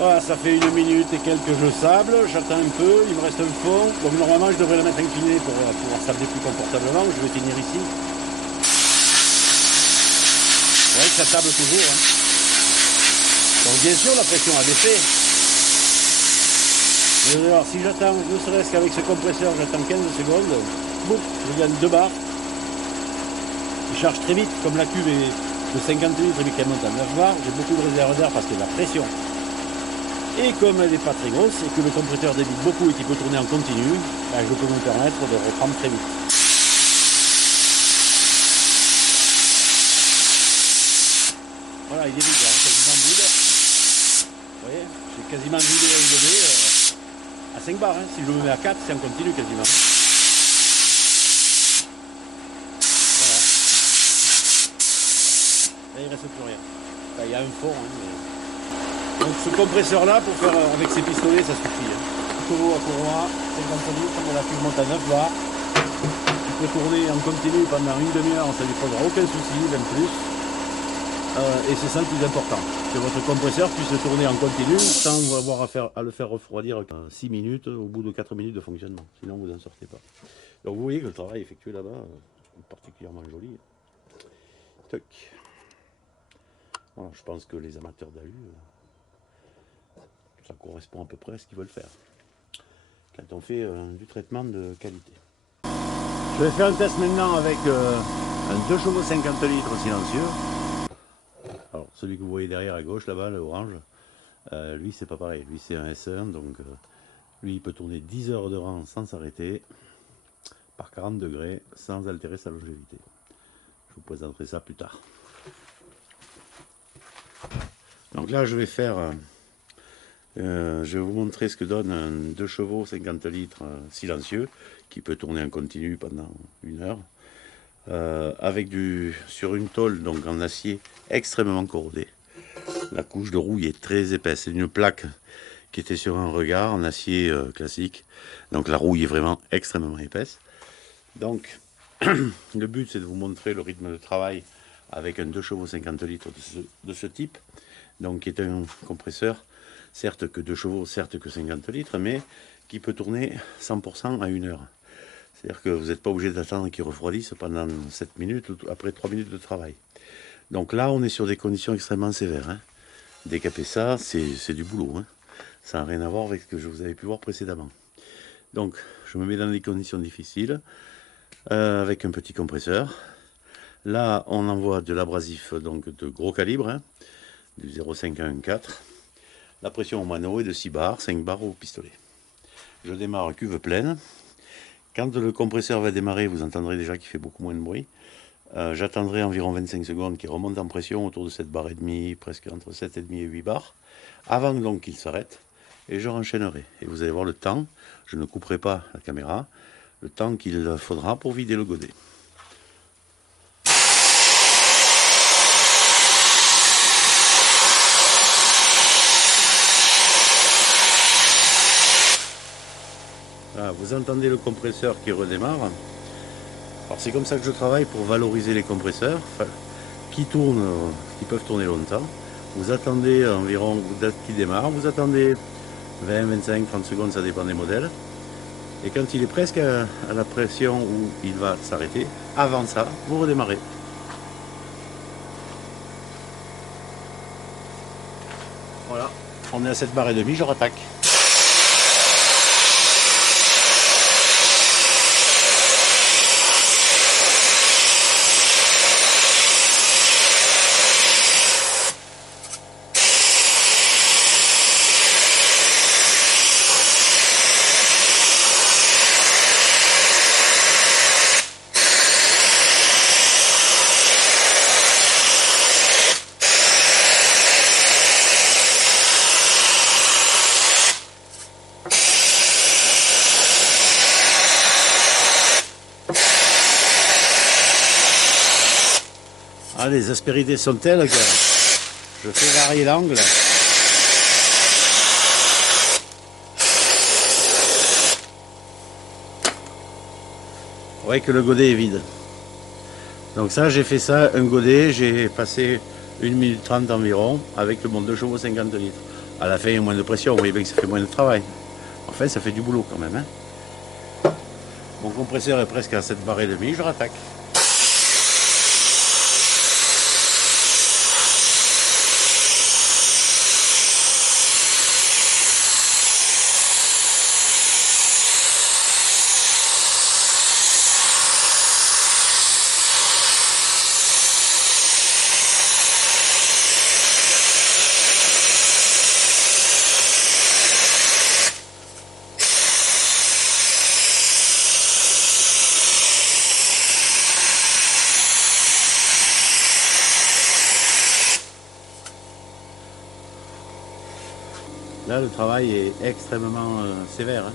Voilà, ça fait 1 minute et quelques que je sable, j'attends un peu, il me reste un fond, donc normalement je devrais le mettre incliné pour pouvoir sabler plus confortablement, je vais finir ici. Vous voyez que ça sable toujours. Hein. Donc bien sûr la pression a baissé. Mais alors si j'attends, ne serait-ce qu'avec ce compresseur, j'attends 15 secondes, boum, je gagne 2 bars. charge très vite, comme la cuve est de 50 litres et qu'elle monte à 9 bars, j'ai beaucoup de réserve d'air parce qu'il y a de la pression. Et comme elle n'est pas très grosse et que le compresseur débite beaucoup et qu'il peut tourner en continu, ben, je peux me permettre de reprendre très vite. Voilà, il est vide, hein, quasiment vide. Vous voyez, j'ai quasiment vidé un godet à 5 bars. Hein. Si je le mets à 4, c'est en continu quasiment. Voilà. Là, il ne reste plus rien. Enfin, il y a un fond. Hein, mais... Donc ce compresseur là, pour faire avec ses pistolets, ça suffit. Hein. Chevaux à courroie, 50 litres, la cuve monte à 9 bars. Il peut tourner en continu pendant une demi-heure, ça ne lui posera aucun souci, même plus. Et c'est ça le plus important, que votre compresseur puisse tourner en continu sans avoir à le faire refroidir 6 minutes au bout de 4 minutes de fonctionnement, sinon vous n'en sortez pas. Donc vous voyez que le travail effectué là-bas est particulièrement joli. Toc. Voilà, je pense que les amateurs d'alu, ça correspond à peu près à ce qu'ils veulent faire quand on fait du traitement de qualité. Je vais faire un test maintenant avec un 2 chevaux 50 litres silencieux. Alors celui que vous voyez derrière à gauche là-bas, le orange, lui c'est pas pareil, lui c'est un S1, donc lui il peut tourner 10 heures de rang sans s'arrêter, par 40 degrés, sans altérer sa longévité. Je vous présenterai ça plus tard. Donc là je vais faire, je vais vous montrer ce que donne un 2 chevaux 50 litres silencieux, qui peut tourner en continu pendant 1 heure. Avec sur une tôle donc en acier extrêmement corrodé. La couche de rouille est très épaisse. C'est une plaque qui était sur un regard en acier classique. Donc la rouille est vraiment extrêmement épaisse. Donc le but c'est de vous montrer le rythme de travail avec un 2 chevaux 50 litres de ce type. Donc qui est un compresseur, certes que 2 chevaux, certes que 50 litres, mais qui peut tourner 100% à 1 heure. C'est-à-dire que vous n'êtes pas obligé d'attendre qu'il refroidisse pendant 7 minutes, après 3 minutes de travail. Donc là, on est sur des conditions extrêmement sévères. Hein. Décaper ça, c'est du boulot. Hein. Ça n'a rien à voir avec ce que je vous avais pu voir précédemment. Donc, je me mets dans des conditions difficiles, avec un petit compresseur. Là, on envoie de l'abrasif donc de gros calibre, hein, du 0,5 à 1,4. La pression au mano est de 6 bars, 5 bars au pistolet. Je démarre cuve pleine. Quand le compresseur va démarrer, vous entendrez déjà qu'il fait beaucoup moins de bruit. J'attendrai environ 25 secondes qu'il remonte en pression autour de 7 bars et demi, presque entre 7,5 et 8 bars, avant donc qu'il s'arrête, et je renchaînerai. Et vous allez voir le temps, je ne couperai pas la caméra, le temps qu'il faudra pour vider le godet. Voilà, vous entendez le compresseur qui redémarre. Alors c'est comme ça que je travaille pour valoriser les compresseurs qui tournent, qui peuvent tourner longtemps. Vous attendez environ, dès qu'il démarre, vous attendez 20, 25, 30 secondes, ça dépend des modèles. Et quand il est presque à la pression où il va s'arrêter, avant ça, vous redémarrez. Voilà, on est à 7 bars et demi, je rattaque. Ah, les aspérités sont telles que je fais varier l'angle. Vous voyez que le godet est vide. Donc ça, j'ai fait ça, un godet, j'ai passé 1 minute 30 environ avec mon 2 chevaux 50 litres. À la fin, il y a moins de pression, vous voyez bien que ça fait moins de travail. Enfin, ça fait du boulot quand même. Hein. Mon compresseur est presque à 7 bars et demi, je rattaque. là, le travail est extrêmement sévère. Hein.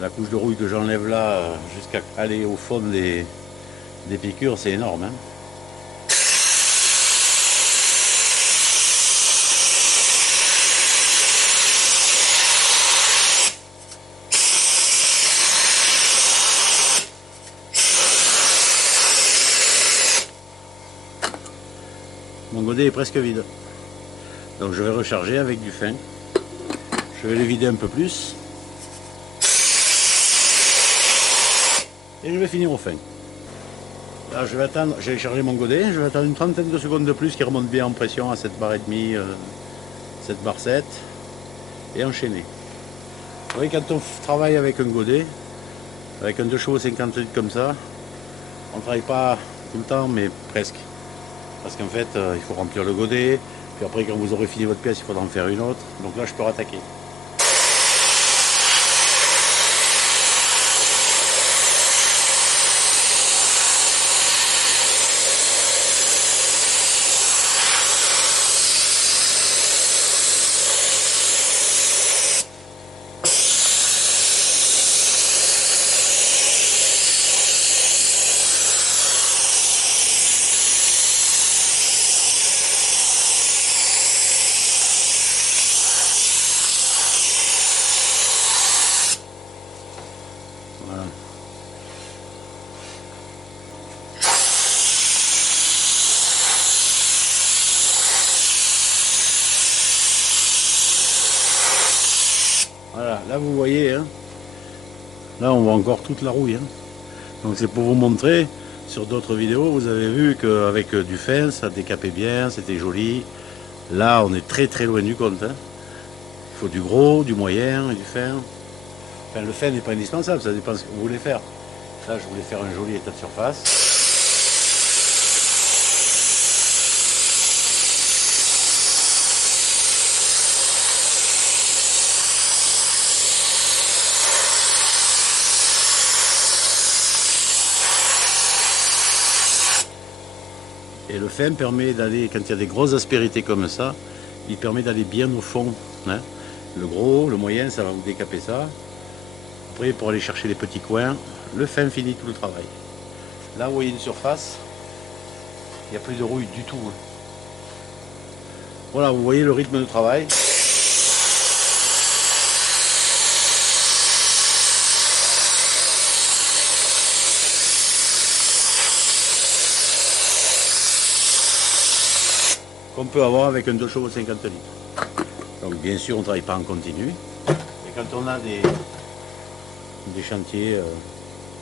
La couche de rouille que j'enlève là, jusqu'à aller au fond des piqûres, c'est énorme. Hein. Mon godet est presque vide. Donc je vais recharger avec du fin. Je vais le vider un peu plus. Et je vais finir au fin. Là je vais attendre, j'ai chargé mon godet, je vais attendre une trentaine de secondes de plus qui remonte bien en pression à cette barre et demie, cette barre 7. Et enchaîner. Vous voyez, quand on travaille avec un godet, avec un 2 chevaux 50 litres comme ça, on ne travaille pas tout le temps, mais presque. Parce qu'en fait, il faut remplir le godet, puis après, quand vous aurez fini votre pièce, il faudra en faire une autre. Donc là, je peux rattaquer. Voilà. Voilà, là vous voyez, hein, là on voit encore toute la rouille. Hein. Donc c'est pour vous montrer, sur d'autres vidéos, vous avez vu qu'avec du fin, ça décapait bien, c'était joli. Là on est très loin du compte. Hein. Il faut du gros, du moyen et du fin. Enfin, le fin n'est pas indispensable, ça dépend de ce que vous voulez faire. Là, je voulais faire un joli état de surface. Et le fin permet d'aller, quand il y a des grosses aspérités comme ça, il permet d'aller bien au fond. Hein. Le gros, le moyen, ça va vous décaper ça. Après, pour aller chercher les petits coins, le fin finit tout le travail. Là, vous voyez une surface, il n'y a plus de rouille du tout. Voilà, vous voyez le rythme de travail. Qu'on peut avoir avec un 2 chevaux 50 litres. Donc bien sûr, on ne travaille pas en continu. Et quand on a des chantiers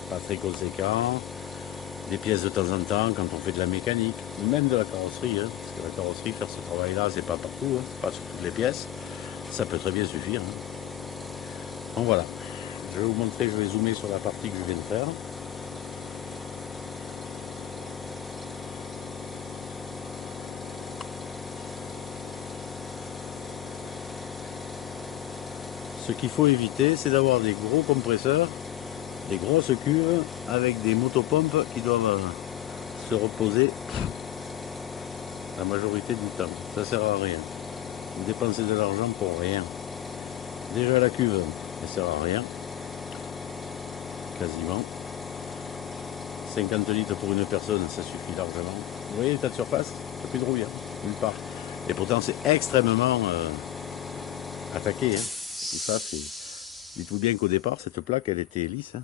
pas très conséquents, des pièces de temps en temps, quand on fait de la mécanique, ou même de la carrosserie, hein, parce que la carrosserie, faire ce travail-là, c'est pas partout, hein, pas sur toutes les pièces, ça peut très bien suffire. Hein. Donc voilà, je vais vous montrer, je vais zoomer sur la partie que je viens de faire. Ce qu'il faut éviter, c'est d'avoir des gros compresseurs, des grosses cuves avec des motopompes qui doivent se reposer la majorité du temps. Ça sert à rien. Dépenser de l'argent pour rien. Déjà la cuve, elle sert à rien. Quasiment. 50 litres pour une personne, ça suffit largement. Vous voyez l'état de surface? Il n'y a plus de rouille, hein, nulle part. Et pourtant c'est extrêmement attaqué. Hein. Tout ça, c'est. Dites-vous bien qu'au départ, cette plaque, elle était lisse. Hein.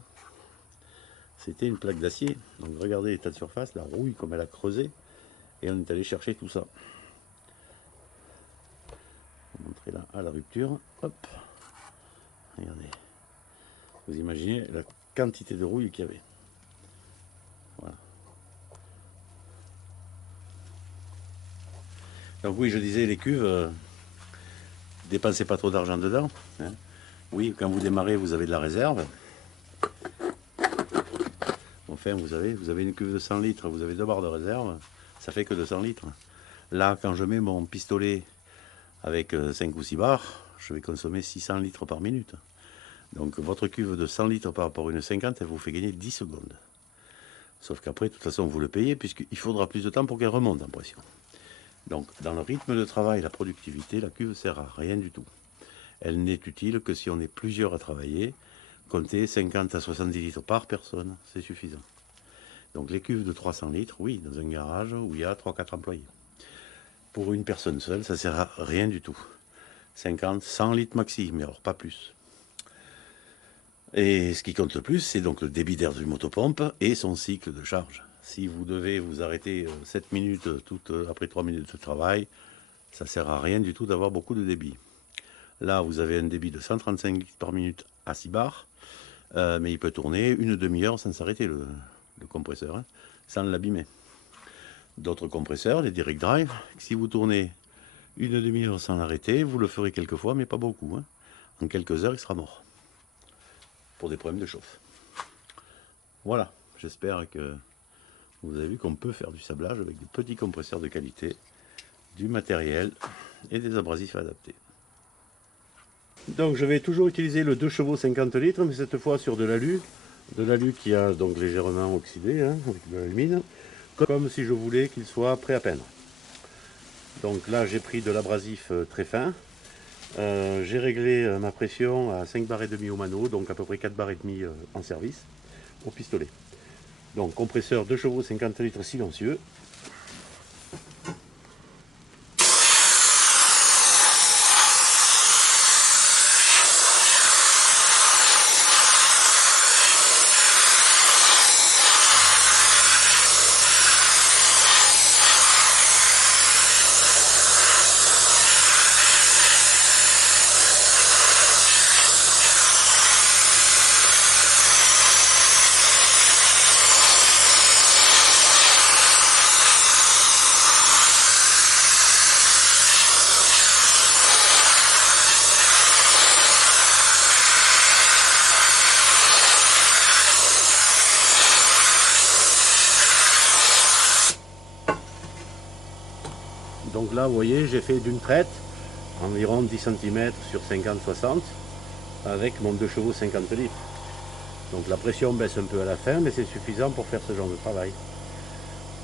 C'était une plaque d'acier. Donc regardez l'état de surface, la rouille comme elle a creusé. Et on est allé chercher tout ça. Je vais vous montrer là à la rupture. Hop. Regardez. Vous imaginez la quantité de rouille qu'il y avait. Voilà. Donc oui, je disais, les cuves, dépensez pas trop d'argent dedans. Hein. Oui, quand vous démarrez, vous avez de la réserve. Enfin, vous avez une cuve de 100 litres, vous avez 2 barres de réserve, ça fait que 200 litres. Là, quand je mets mon pistolet avec 5 ou 6 barres, je vais consommer 600 litres par minute. Donc votre cuve de 100 litres par rapport à une 50, elle vous fait gagner 10 secondes. Sauf qu'après, de toute façon, vous le payez, puisqu'il faudra plus de temps pour qu'elle remonte en pression. Donc dans le rythme de travail, la productivité, la cuve ne sert à rien du tout. Elle n'est utile que si on est plusieurs à travailler. Comptez 50 à 70 litres par personne, c'est suffisant. Donc les cuves de 300 litres, oui, dans un garage où il y a 3-4 employés. Pour une personne seule, ça ne sert à rien du tout. 50, 100 litres maxi, mais alors pas plus. Et ce qui compte le plus, c'est donc le débit d'air du motopompe et son cycle de charge. Si vous devez vous arrêter 7 minutes après 3 minutes de travail, ça ne sert à rien du tout d'avoir beaucoup de débit. Là, vous avez un débit de 135 litres par minute à 6 bars, mais il peut tourner une demi-heure sans s'arrêter le compresseur, hein, sans l'abîmer. D'autres compresseurs, les direct drive, si vous tournez une demi-heure sans l'arrêter, vous le ferez quelques fois, mais pas beaucoup, hein. En quelques heures, il sera mort. Pour des problèmes de chauffe. Voilà, j'espère que vous avez vu qu'on peut faire du sablage avec des petits compresseurs de qualité, du matériel et des abrasifs adaptés. Donc je vais toujours utiliser le 2 chevaux 50 litres, mais cette fois sur de l'alu qui a donc légèrement oxydé, hein, avec de l'alumine, comme si je voulais qu'il soit prêt à peindre. Donc là j'ai pris de l'abrasif très fin. J'ai réglé ma pression à 5 bars et demi au mano, donc à peu près 4 bars et demi en service au pistolet. Donc compresseur 2 chevaux 50 litres silencieux. Donc là, vous voyez, j'ai fait d'une traite environ 10 cm sur 50-60 avec mon 2 chevaux 50 litres. Donc la pression baisse un peu à la fin, mais c'est suffisant pour faire ce genre de travail.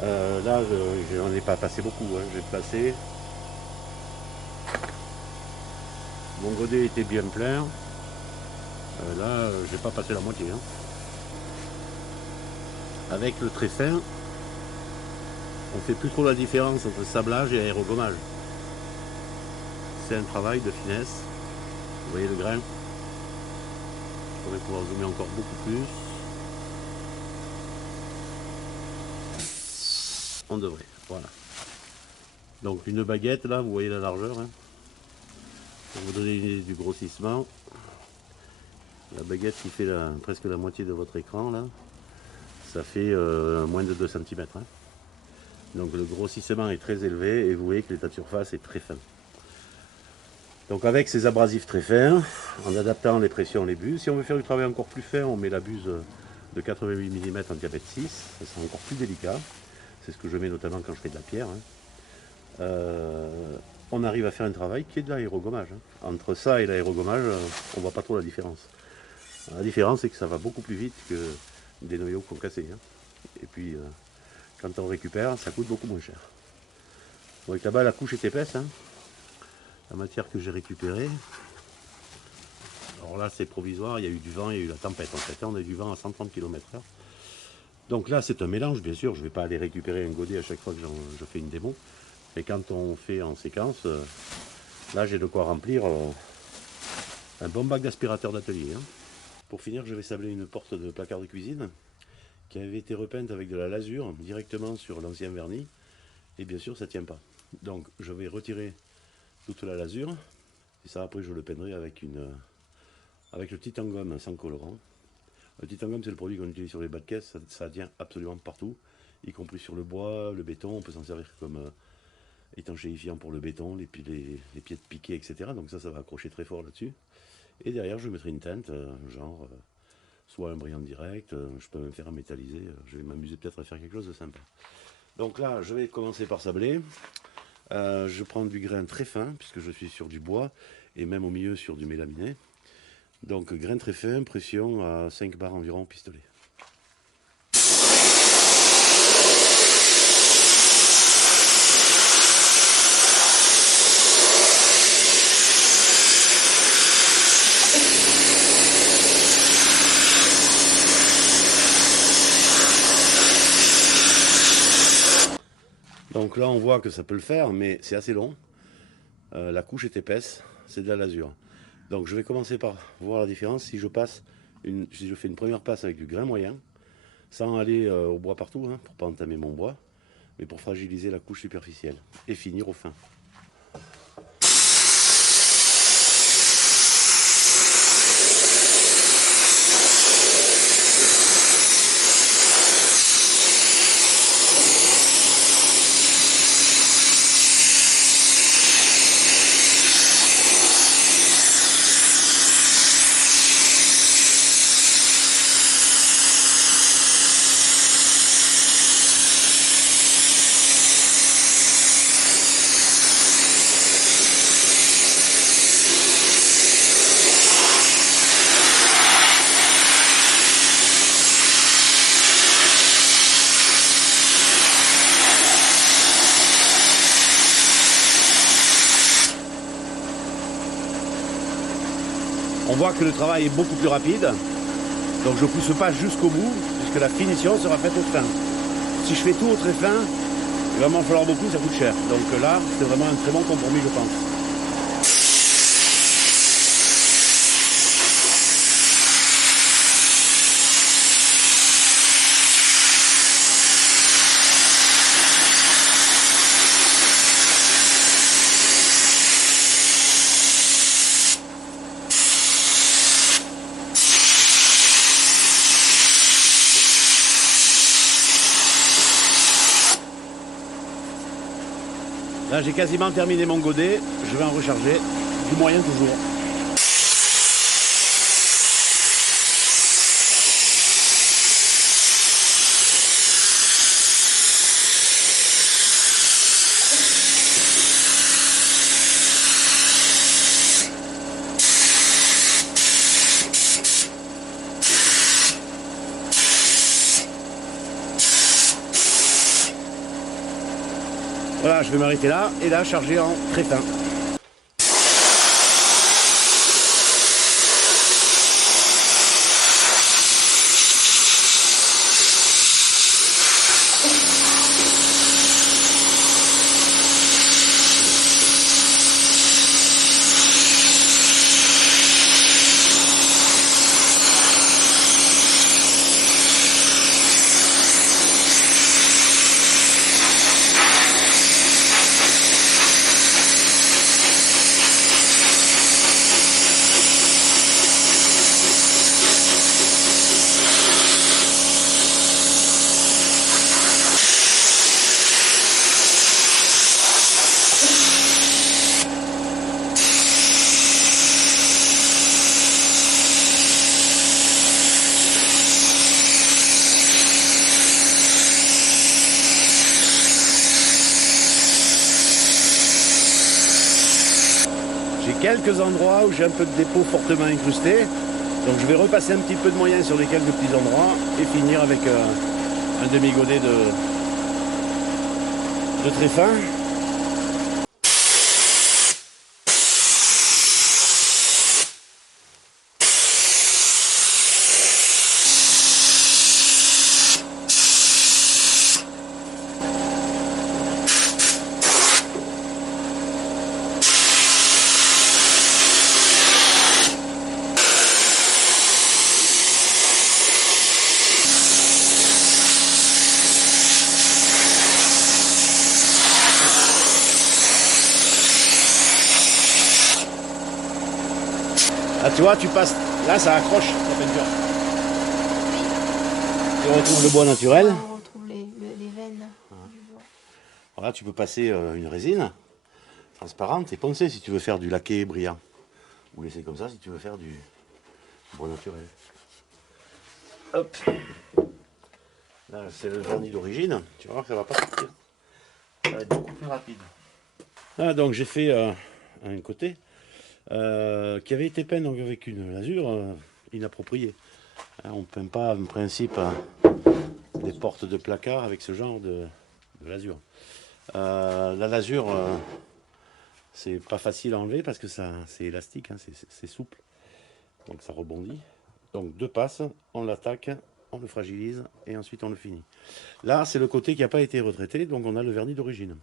Là, je n'en ai pas passé beaucoup, hein. J'ai passé... Mon godet était bien plein. Là, j'ai pas passé la moitié, hein. Avec le très fin, on fait plus trop la différence entre sablage et aérogommage. C'est un travail de finesse. Vous voyez le grain? Je pourrais pouvoir zoomer encore beaucoup plus. On devrait, voilà. Donc une baguette là, vous voyez la largeur, hein. Pour vous donner une idée du grossissement, la baguette qui fait presque la moitié de votre écran là, ça fait moins de 2 cm, hein. Donc le grossissement est très élevé et vous voyez que l'état de surface est très fin. Donc avec ces abrasifs très fins, en adaptant les pressions, les buses, si on veut faire du travail encore plus fin, on met la buse de 88 mm en diamètre 6, ça sera encore plus délicat. C'est ce que je mets notamment quand je fais de la pierre, hein. On arrive à faire un travail qui est de l'aérogommage, hein. Entre ça et l'aérogommage, on ne voit pas trop la différence. La différence, c'est que ça va beaucoup plus vite que des noyaux concassés, hein. Et puis, quand on récupère, ça coûte beaucoup moins cher. Donc là-bas, la couche est épaisse, hein. La matière que j'ai récupérée. Alors là, c'est provisoire, il y a eu du vent, il y a eu la tempête en fait. On a eu du vent à 130 km/h. Donc là, c'est un mélange, bien sûr. Je ne vais pas aller récupérer un godet à chaque fois que je fais une démo. Mais quand on fait en séquence, là, j'ai de quoi remplir un bon bac d'aspirateur d'atelier, hein. Pour finir, je vais sabler une porte de placard de cuisine qui avait été repeinte avec de la lasure directement sur l'ancien vernis. Et bien sûr, ça ne tient pas. Donc, je vais retirer toute la lasure. Et ça, après, je le peindrai avec le titangum sans colorant. Le titangum, c'est le produit qu'on utilise sur les bas de caisse. Ça tient absolument partout, y compris sur le bois, le béton. On peut s'en servir comme étanchéifiant pour le béton, les pieds de piquet, etc. Donc ça va accrocher très fort là-dessus. Et derrière, je mettrai une teinte, genre soit un brillant direct, je peux même faire un métallisé. Je vais m'amuser peut-être à faire quelque chose de sympa. Donc là, je vais commencer par sabler. Je prends du grain très fin, puisque je suis sur du bois, et même au milieu sur du mélaminé. Donc grain très fin, pression à 5 bars environ au pistolet. Donc là on voit que ça peut le faire, mais c'est assez long. La couche est épaisse, c'est de la lasure. Donc je vais commencer par voir la différence si je fais une première passe avec du grain moyen, sans aller au bois partout, hein, pour ne pas entamer mon bois, mais pour fragiliser la couche superficielle et finir au fin. On voit que le travail est beaucoup plus rapide, donc je ne pousse pas jusqu'au bout, puisque la finition sera faite au fin. Si je fais tout au très fin, il va m'en falloir beaucoup, ça coûte cher. Donc là, c'est vraiment un très bon compromis, je pense. Là, j'ai quasiment terminé mon godet. Je vais en recharger, du moyen toujours. Voilà, je vais m'arrêter là et là charger en très fin. J'ai quelques endroits où j'ai un peu de dépôt fortement incrusté. Donc je vais repasser un petit peu de moyen sur les quelques petits endroits et finir avec un demi-godet de très fin. Là tu vois, tu passes, là ça accroche la peinture. Tu retrouves le bois naturel. On retrouve les veines du bois. Voilà, tu peux passer une résine transparente et poncer si tu veux faire du laqué brillant. Ou laisser comme ça si tu veux faire du bois naturel. Hop. Là c'est le vernis d'origine. Tu vas voir que ça va pas sortir. Ça va être beaucoup plus rapide. Ah, donc j'ai fait un côté qui avait été peint donc, avec une lasure inappropriée. Hein, on ne peint pas en principe des portes de placard avec ce genre de lasure. La lasure, c'est pas facile à enlever parce que c'est élastique, hein, c'est souple, donc ça rebondit. Donc deux passes, on l'attaque, on le fragilise et ensuite on le finit. Là, c'est le côté qui n'a pas été retraité, donc on a le vernis d'origine.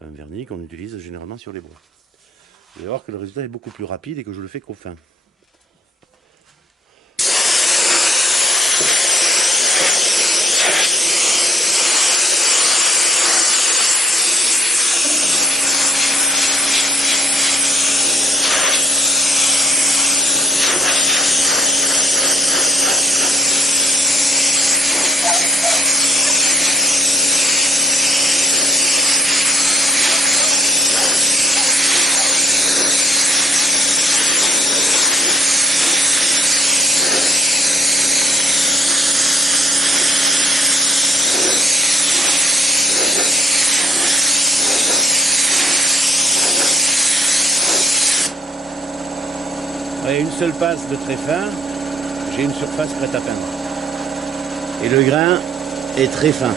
Un vernis qu'on utilise généralement sur les bois. Vous allez voir que le résultat est beaucoup plus rapide et que je le fais qu'au fin. Et une seule passe de très fin, j'ai une surface prête à peindre. Et le grain est très fin.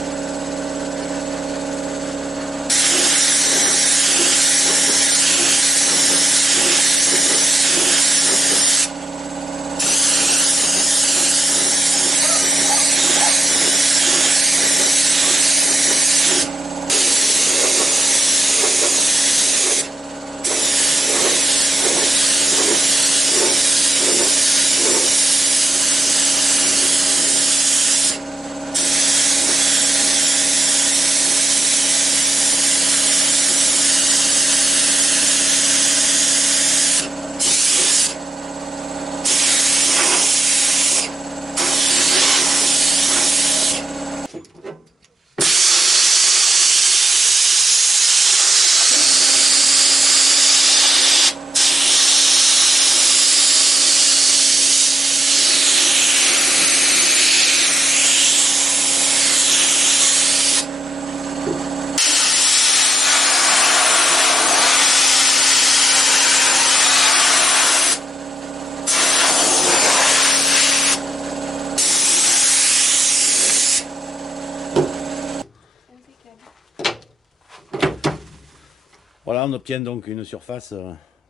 Voilà, on obtient donc une surface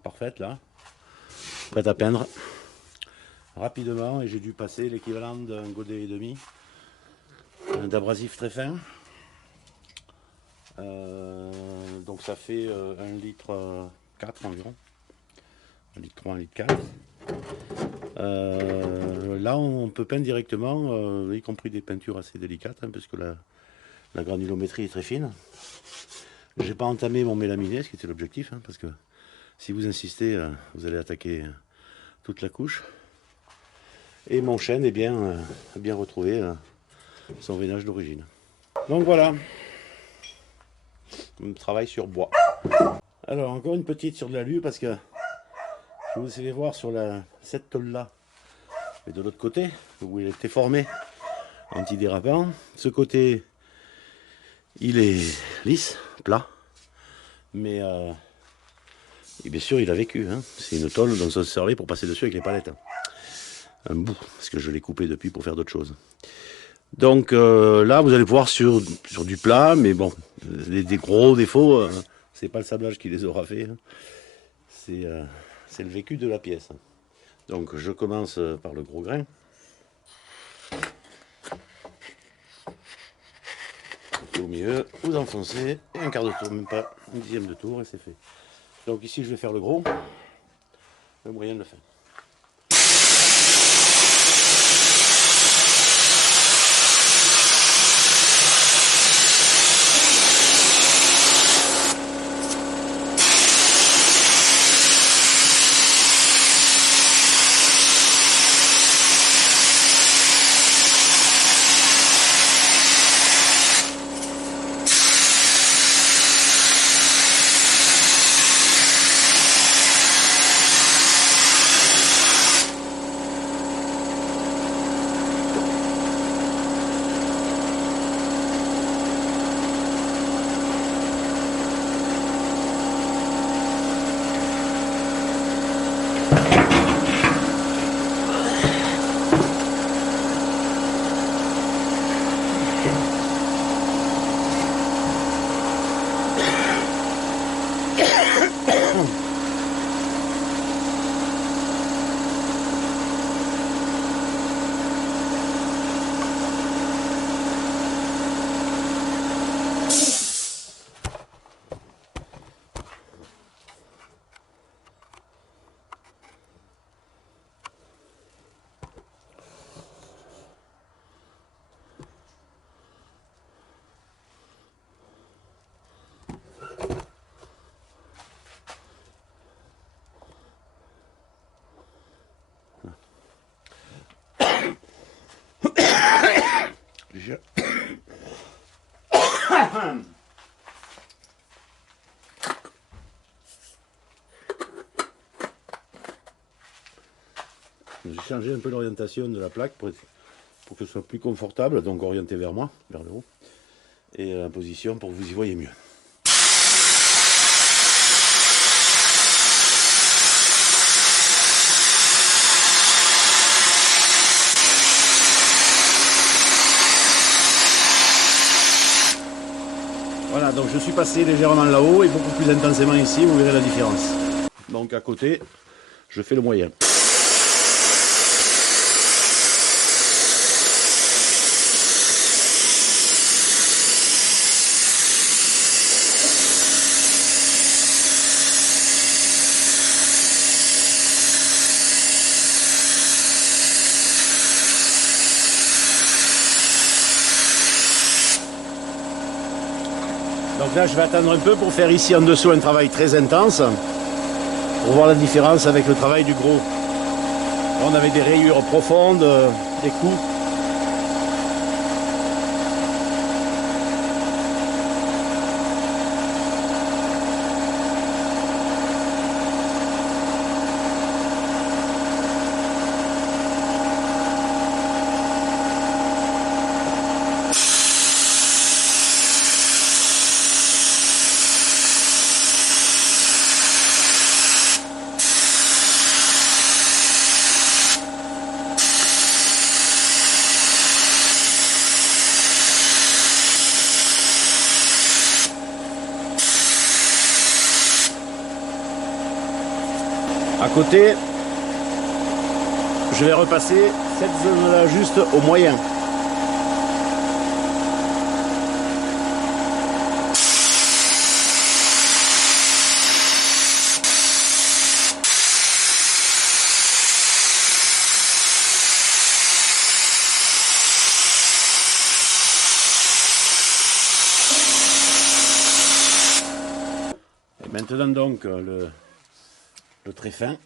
parfaite là, prête à peindre rapidement, et j'ai dû passer l'équivalent d'un godet et demi d'abrasif très fin. Donc ça fait 1 litre 4 environ, 1 litre 3, 1 litre 4. Là on peut peindre directement, y compris des peintures assez délicates, hein, parce que la granulométrie est très fine. J'ai pas entamé mon mélaminé, ce qui était l'objectif, hein, parce que si vous insistez, vous allez attaquer toute la couche. Et mon chêne est bien retrouvé son veinage d'origine. Donc voilà, on travaille sur bois. Alors encore une petite sur de l'alu, parce que je vous allez voir sur cette tôle là, mais de l'autre côté, où il était formé antidérapant. Ce côté, il est lisse, plat, mais et bien sûr il a vécu, hein. C'est une tôle dont on se servait pour passer dessus avec les palettes. Un bout, parce que je l'ai coupé depuis pour faire d'autres choses. Donc là vous allez voir sur du plat, mais bon, des gros défauts, c'est pas le sablage qui les aura fait, hein. C'est le vécu de la pièce. Donc je commence par le gros grain. Au milieu, vous enfoncez, et un quart de tour, même pas un dixième de tour, et c'est fait. Donc ici je vais faire le gros, le moyen de le faire. J'ai changé un peu l'orientation de la plaque pour que ce soit plus confortable, donc orienté vers moi, vers le haut. Et la position pour que vous y voyez mieux. Voilà, donc je suis passé légèrement là-haut et beaucoup plus intensément ici, vous verrez la différence. Donc à côté, je fais le moyen. Donc là, je vais attendre un peu pour faire ici en dessous un travail très intense, pour voir la différence avec le travail du gros. Là, on avait des rayures profondes, des coups. À côté, je vais repasser cette zone-là juste au moyen. Et maintenant donc le très fin.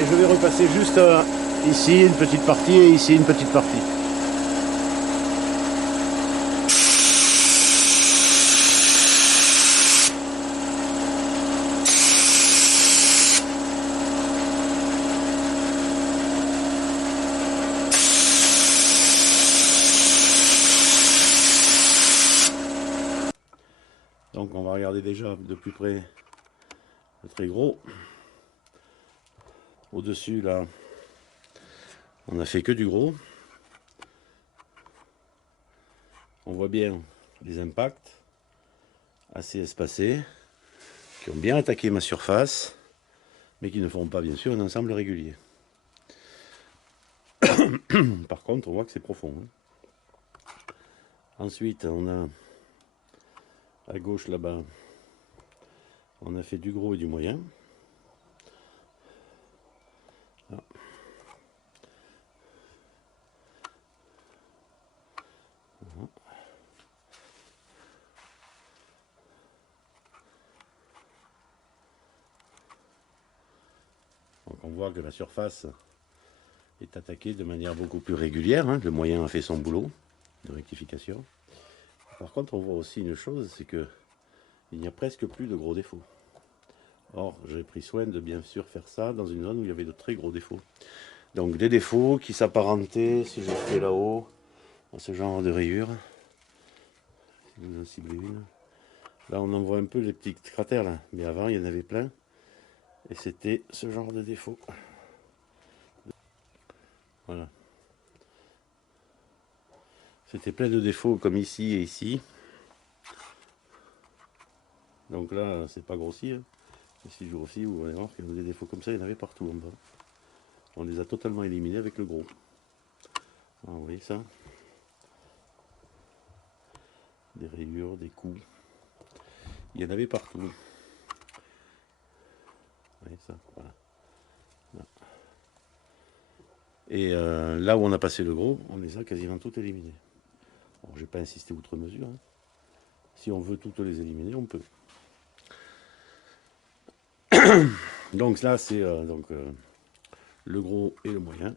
Et je vais repasser juste ici une petite partie et ici une petite partie. Donc on va regarder déjà de plus près le très gros. Au-dessus, là, on a fait que du gros. On voit bien les impacts assez espacés qui ont bien attaqué ma surface, mais qui ne font pas bien sûr un ensemble régulier. Par contre, on voit que c'est profond. Ensuite, on a à gauche là-bas, on a fait du gros et du moyen. Là. Donc on voit que la surface est attaquée de manière beaucoup plus régulière. Le moyen a fait son boulot de rectification. Par contre, on voit aussi une chose, c'est que il n'y a presque plus de gros défauts. Or, j'ai pris soin de bien sûr faire ça dans une zone où il y avait de très gros défauts. Donc des défauts qui s'apparentaient, si je fais là-haut, à ce genre de rayures. Si vous en ciblez une. Là, on en voit un peu les petits cratères là, mais avant, il y en avait plein. Et c'était ce genre de défaut. Voilà. C'était plein de défauts comme ici et ici. Donc là, c'est pas grossi. Hein. Et si je grossis, vous allez voir qu'il y a des défauts comme ça, il y en avait partout en bas. On les a totalement éliminés avec le gros. Ah, vous voyez ça? Des rayures, des coups. Il y en avait partout. Vous voyez ça? Voilà. Là. Et là où on a passé le gros, on les a quasiment toutes éliminées. Alors, je n'ai pas insisté outre mesure. Hein. Si on veut toutes les éliminer, on peut. Donc là, c'est le gros et le moyen.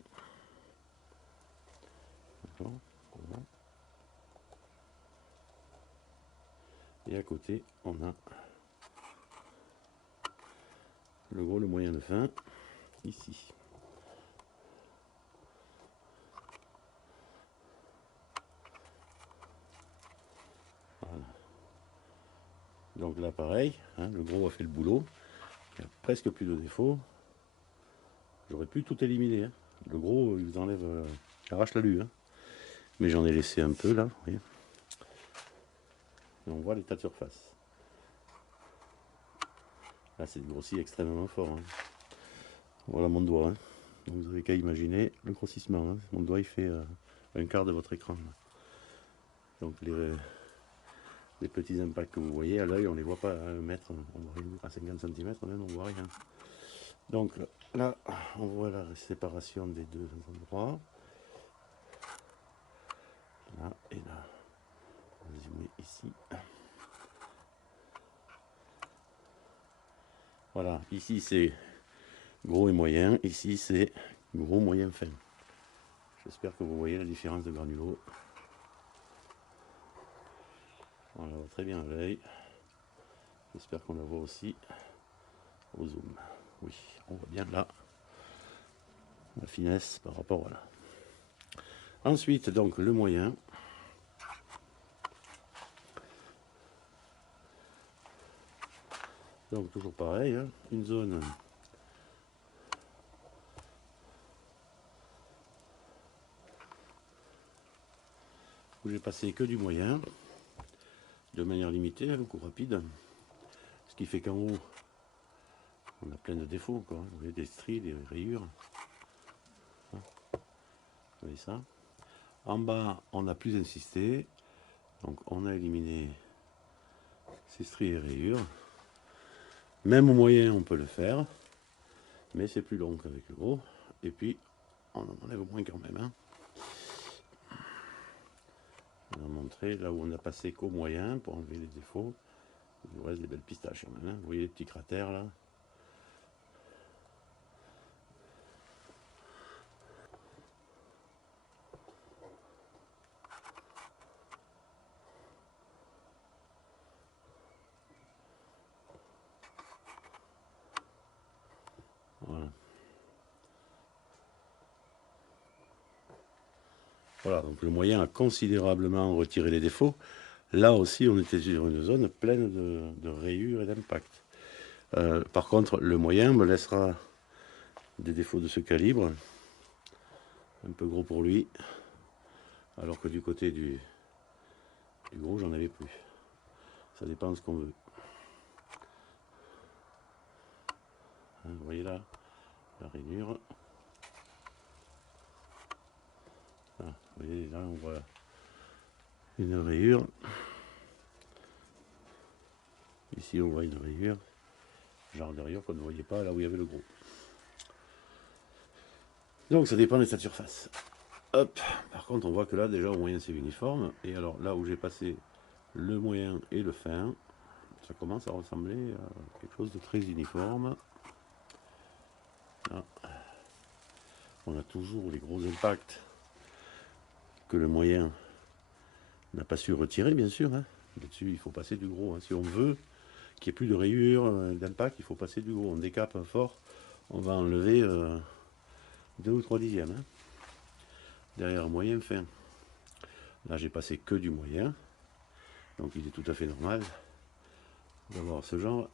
D'accord. Voilà. Et à côté, on a le gros, le moyen, le fin, ici. Voilà. Donc là, pareil, hein, le gros a fait le boulot. Il n'y a presque plus de défauts. J'aurais pu tout éliminer. Hein. Le gros, il vous enlève, arrache la lue. Hein. Mais j'en ai laissé un peu là. Vous voyez. Et on voit l'état de surface. Là, c'est grossi extrêmement fort. Hein. Voilà mon doigt. Hein. Donc vous n'avez qu'à imaginer le grossissement. Hein. Mon doigt, il fait un quart de votre écran. Là. Donc les petits impacts que vous voyez à l'œil, on ne les voit pas à 1 mètre, à 50 cm, même, on ne voit rien. Donc là, on voit la séparation des deux endroits. Là et là. On va zoomer ici. Voilà, ici c'est gros et moyen, ici c'est gros, moyen, fin. J'espère que vous voyez la différence de granulos. On la voit très bien à l'œil. J'espère qu'on la voit aussi au zoom. Oui, on voit bien là la finesse par rapport à là. Ensuite, donc le moyen. Donc toujours pareil, hein, une zone où j'ai passé que du moyen, de manière limitée, un coup rapide. Ce qui fait qu'en haut, on a plein de défauts encore. Hein. Vous voyez des stries, des rayures. Vous voyez ça? En bas, on a plus insisté. Donc on a éliminé ces stries et rayures. Même au moyen, on peut le faire. Mais c'est plus long qu'avec le gros. Et puis, on en enlève au moins quand même. Hein. Je vais vous montrer là où on a passé qu'au moyen pour enlever les défauts. Il vous reste des belles pistaches quand même. Hein. Vous voyez les petits cratères là. Voilà. Voilà, donc le moyen a considérablement retiré les défauts. Là aussi, on était sur une zone pleine de rayures et d'impact. Par contre, le moyen me laissera des défauts de ce calibre. Un peu gros pour lui. Alors que du côté du gros, j'en avais plus. Ça dépend de ce qu'on veut. Hein, vous voyez là, la rainure. Ah, vous voyez, là, on voit une rayure. Ici, on voit une rayure. Genre de rayure qu'on ne voyait pas là où il y avait le gros. Donc, ça dépend de l'état de surface. Hop. Par contre, on voit que là, déjà, au moyen, c'est uniforme. Et alors, là où j'ai passé le moyen et le fin, ça commence à ressembler à quelque chose de très uniforme. Là, on a toujours les gros impacts que le moyen n'a pas su retirer, bien sûr. Hein. Là-dessus, il faut passer du gros. Hein. Si on veut qu'il n'y ait plus de rayures, d'impact, il faut passer du gros. On décape fort, on va enlever 2 ou 3 dixièmes. Hein. Derrière moyen, fin. Là, j'ai passé que du moyen. Donc, il est tout à fait normal d'avoir ce genre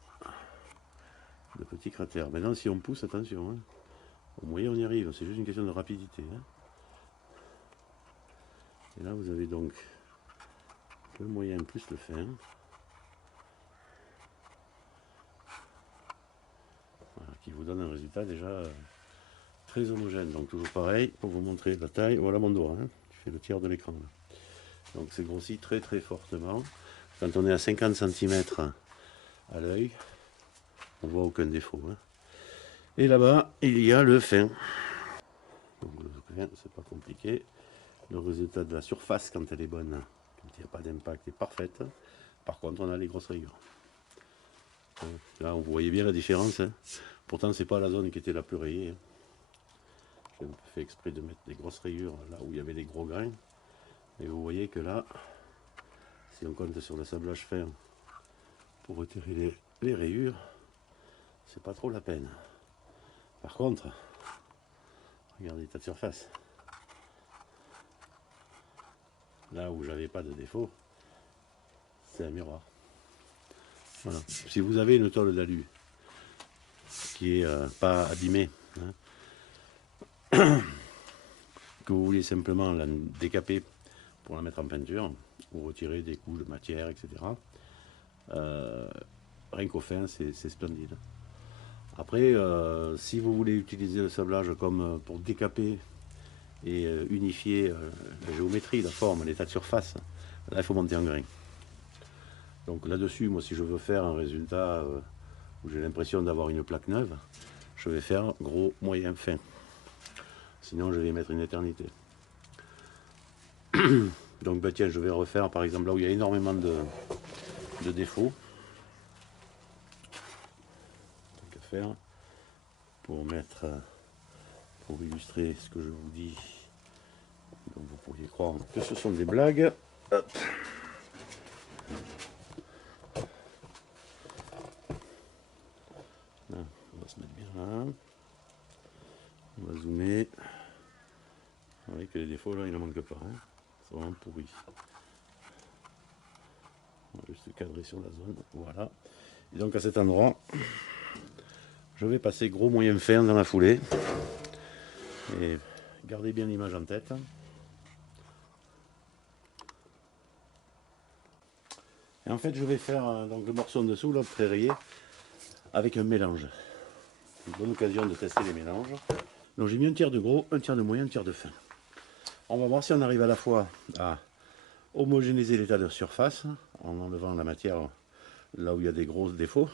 de petits cratères. Maintenant, si on pousse, attention. Hein. Au moyen, on y arrive. C'est juste une question de rapidité. Hein. Et là vous avez donc le moyen plus le fin. Voilà, qui vous donne un résultat déjà très homogène. Donc toujours pareil, pour vous montrer la taille, voilà mon doigt, hein, je fais le tiers de l'écran. Donc c'est grossi très très fortement. Quand on est à 50 cm à l'œil, on voit aucun défaut. Hein. Et là-bas, il y a le fin. Donc le fin, c'est pas compliqué. Le résultat de la surface, quand elle est bonne, quand il n'y a pas d'impact, est parfaite. Par contre, on a les grosses rayures. Là, vous voyez bien la différence. Hein. Pourtant, c'est pas la zone qui était la plus rayée. Hein. J'ai fait exprès de mettre des grosses rayures là où il y avait des gros grains. Et vous voyez que là, si on compte sur le sablage fin pour retirer les rayures, c'est pas trop la peine. Par contre, regardez l'état de surface. Là où j'avais pas de défaut, c'est un miroir. Voilà. Si vous avez une tôle d'alu qui est pas abîmée, hein, que vous voulez simplement la décaper pour la mettre en peinture, ou retirer des couches de matière, etc. Rien qu'au fin, c'est splendide. Après, si vous voulez utiliser le sablage comme pour décaper et unifier la géométrie, la forme, l'état de surface, là il faut monter en grain. Donc là-dessus, moi si je veux faire un résultat où j'ai l'impression d'avoir une plaque neuve, je vais faire gros, moyen, fin. Sinon je vais mettre une éternité. Donc bah, tiens, je vais refaire par exemple là où il y a énormément de défauts. Donc à faire pour mettre, pour illustrer ce que je vous dis. Donc vous pourriez croire que ce sont des blagues. Hop. Là, on va se mettre bien là. On va zoomer. Vous voyez que les défauts là, il ne manque pas. Hein. C'est vraiment pourri. On va juste cadrer sur la zone. Voilà. Et donc à cet endroit, je vais passer gros, moyen, fin dans la foulée. Et gardez bien l'image en tête. Et en fait, je vais faire donc, le morceau en dessous, là, très rayé, avec un mélange. Une bonne occasion de tester les mélanges. Donc j'ai mis un tiers de gros, un tiers de moyen, un tiers de fin. On va voir si on arrive à la fois à homogénéiser l'état de surface, en enlevant la matière là où il y a des gros défauts,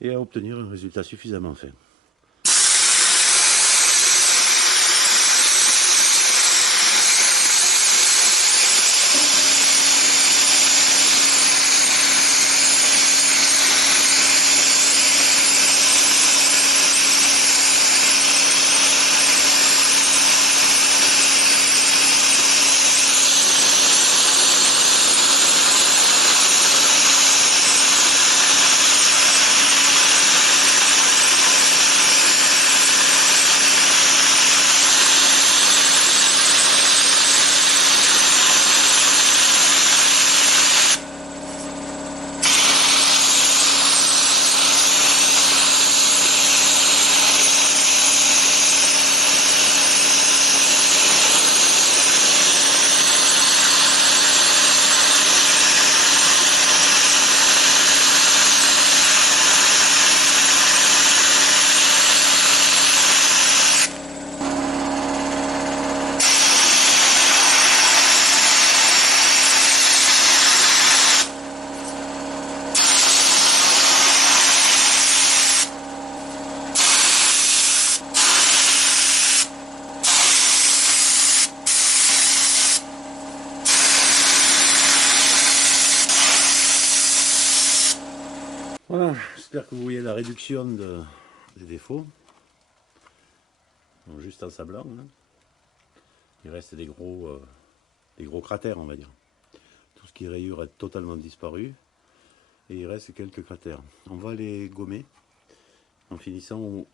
et à obtenir un résultat suffisamment fin. Voilà, j'espère que vous voyez la réduction des défauts. Donc, juste en sablant, hein. Il reste des gros cratères, on va dire. Tout ce qui est rayure est totalement disparu. Et il reste quelques cratères. On va les gommer en finissant au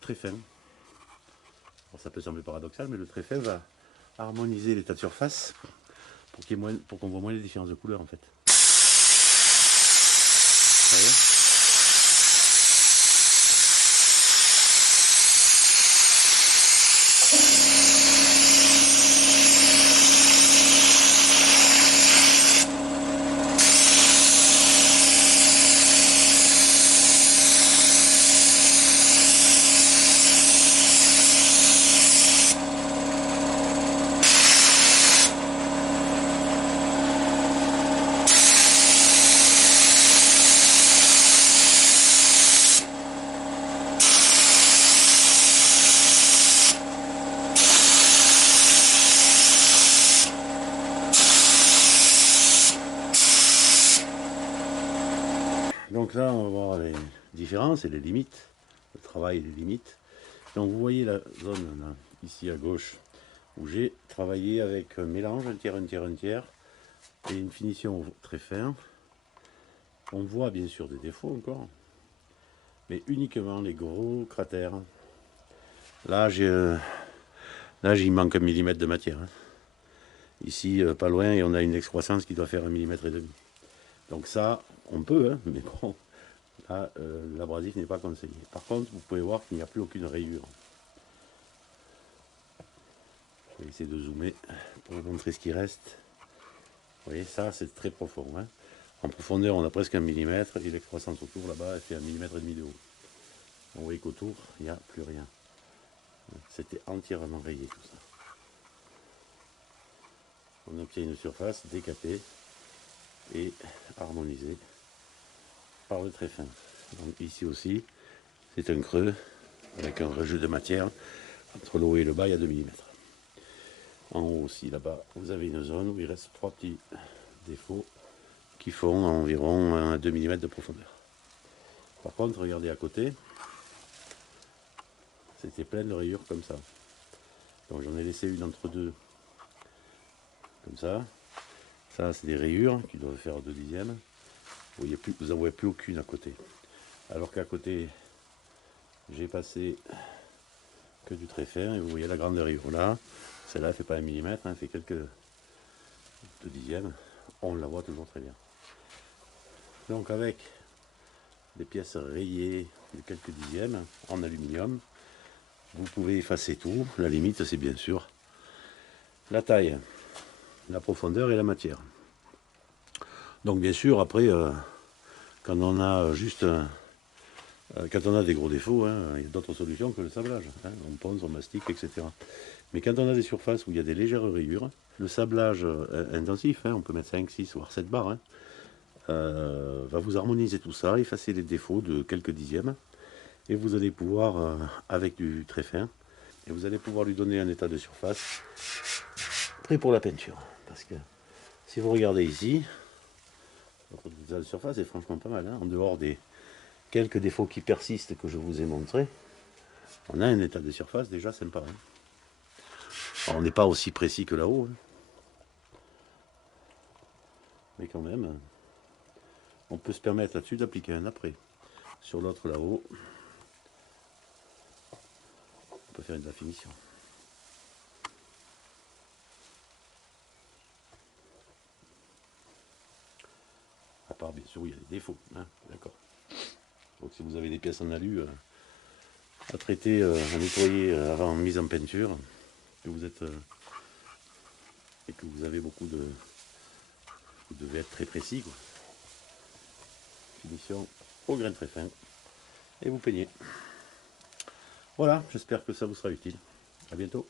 très fin. Alors, ça peut sembler paradoxal, mais le très fin va harmoniser l'état de surface pour qu'on voit moins les différences de couleurs en fait. Vous voyez ? Donc là, on va voir les différences et les limites, le travail et les limites. Donc vous voyez la zone là, ici à gauche, où j'ai travaillé avec un mélange, un tiers, un tiers, un tiers, et une finition très fin. On voit bien sûr des défauts encore, mais uniquement les gros cratères. Là, il manque 1 millimètre de matière. Hein. Ici, pas loin, et on a une excroissance qui doit faire 1,5 millimètre. Donc ça, on peut, hein, mais bon, là, l'abrasif n'est pas conseillé. Par contre, vous pouvez voir qu'il n'y a plus aucune rayure. Je vais essayer de zoomer pour vous montrer ce qui reste. Vous voyez, ça, c'est très profond. Hein. En profondeur, on a presque 1 millimètre, et l'excroissance autour, là-bas, elle fait 1,5 millimètre de haut. Vous voyez qu'autour, il n'y a plus rien. C'était entièrement rayé, tout ça. On obtient une surface décapée et harmonisée par le très fin. Donc ici aussi, c'est un creux avec un rejet de matière. Entre le haut et le bas, il y a 2 mm. En haut aussi, là-bas, vous avez une zone où il reste 3 petits défauts qui font environ 2 mm de profondeur. Par contre, regardez à côté, c'était plein de rayures comme ça. Donc j'en ai laissé une entre deux, comme ça. Ça, c'est des rayures qui doivent faire 2 dixièmes. Vous n'en voyez plus aucune à côté. Alors qu'à côté, j'ai passé que du très fin et vous voyez la grande rayure là. Celle-là ne fait pas 1 millimètre, elle fait quelques 2 dixièmes. On la voit toujours très bien. Donc avec des pièces rayées de quelques dixièmes en aluminium, vous pouvez effacer tout. La limite, c'est bien sûr la taille, la profondeur et la matière. Donc bien sûr, après, quand on a quand on a des gros défauts, hein, il y a d'autres solutions que le sablage. Hein, on ponce, on mastique, etc. Mais quand on a des surfaces où il y a des légères rayures, le sablage intensif, hein, on peut mettre 5, 6 voire 7 bars, hein, va vous harmoniser tout ça, effacer les défauts de quelques dixièmes. Et vous allez pouvoir, avec du très fin, et vous allez pouvoir lui donner un état de surface prêt pour la peinture. Parce que si vous regardez ici, votre état de surface est franchement pas mal. Hein, en dehors des quelques défauts qui persistent que je vous ai montrés, on a un état de surface déjà sympa. Hein. Alors, on n'est pas aussi précis que là-haut, hein. Mais quand même, on peut se permettre là-dessus d'appliquer un après. Sur l'autre là-haut, on peut faire de la finition. À part bien sûr, il y a des défauts, hein, d'accord. Donc si vous avez des pièces en alu à traiter, à nettoyer avant mise en peinture, que vous êtes et que vous avez beaucoup de, vous devez être très précis, quoi. Finition au grain très fin et vous peignez. Voilà, j'espère que ça vous sera utile. À bientôt.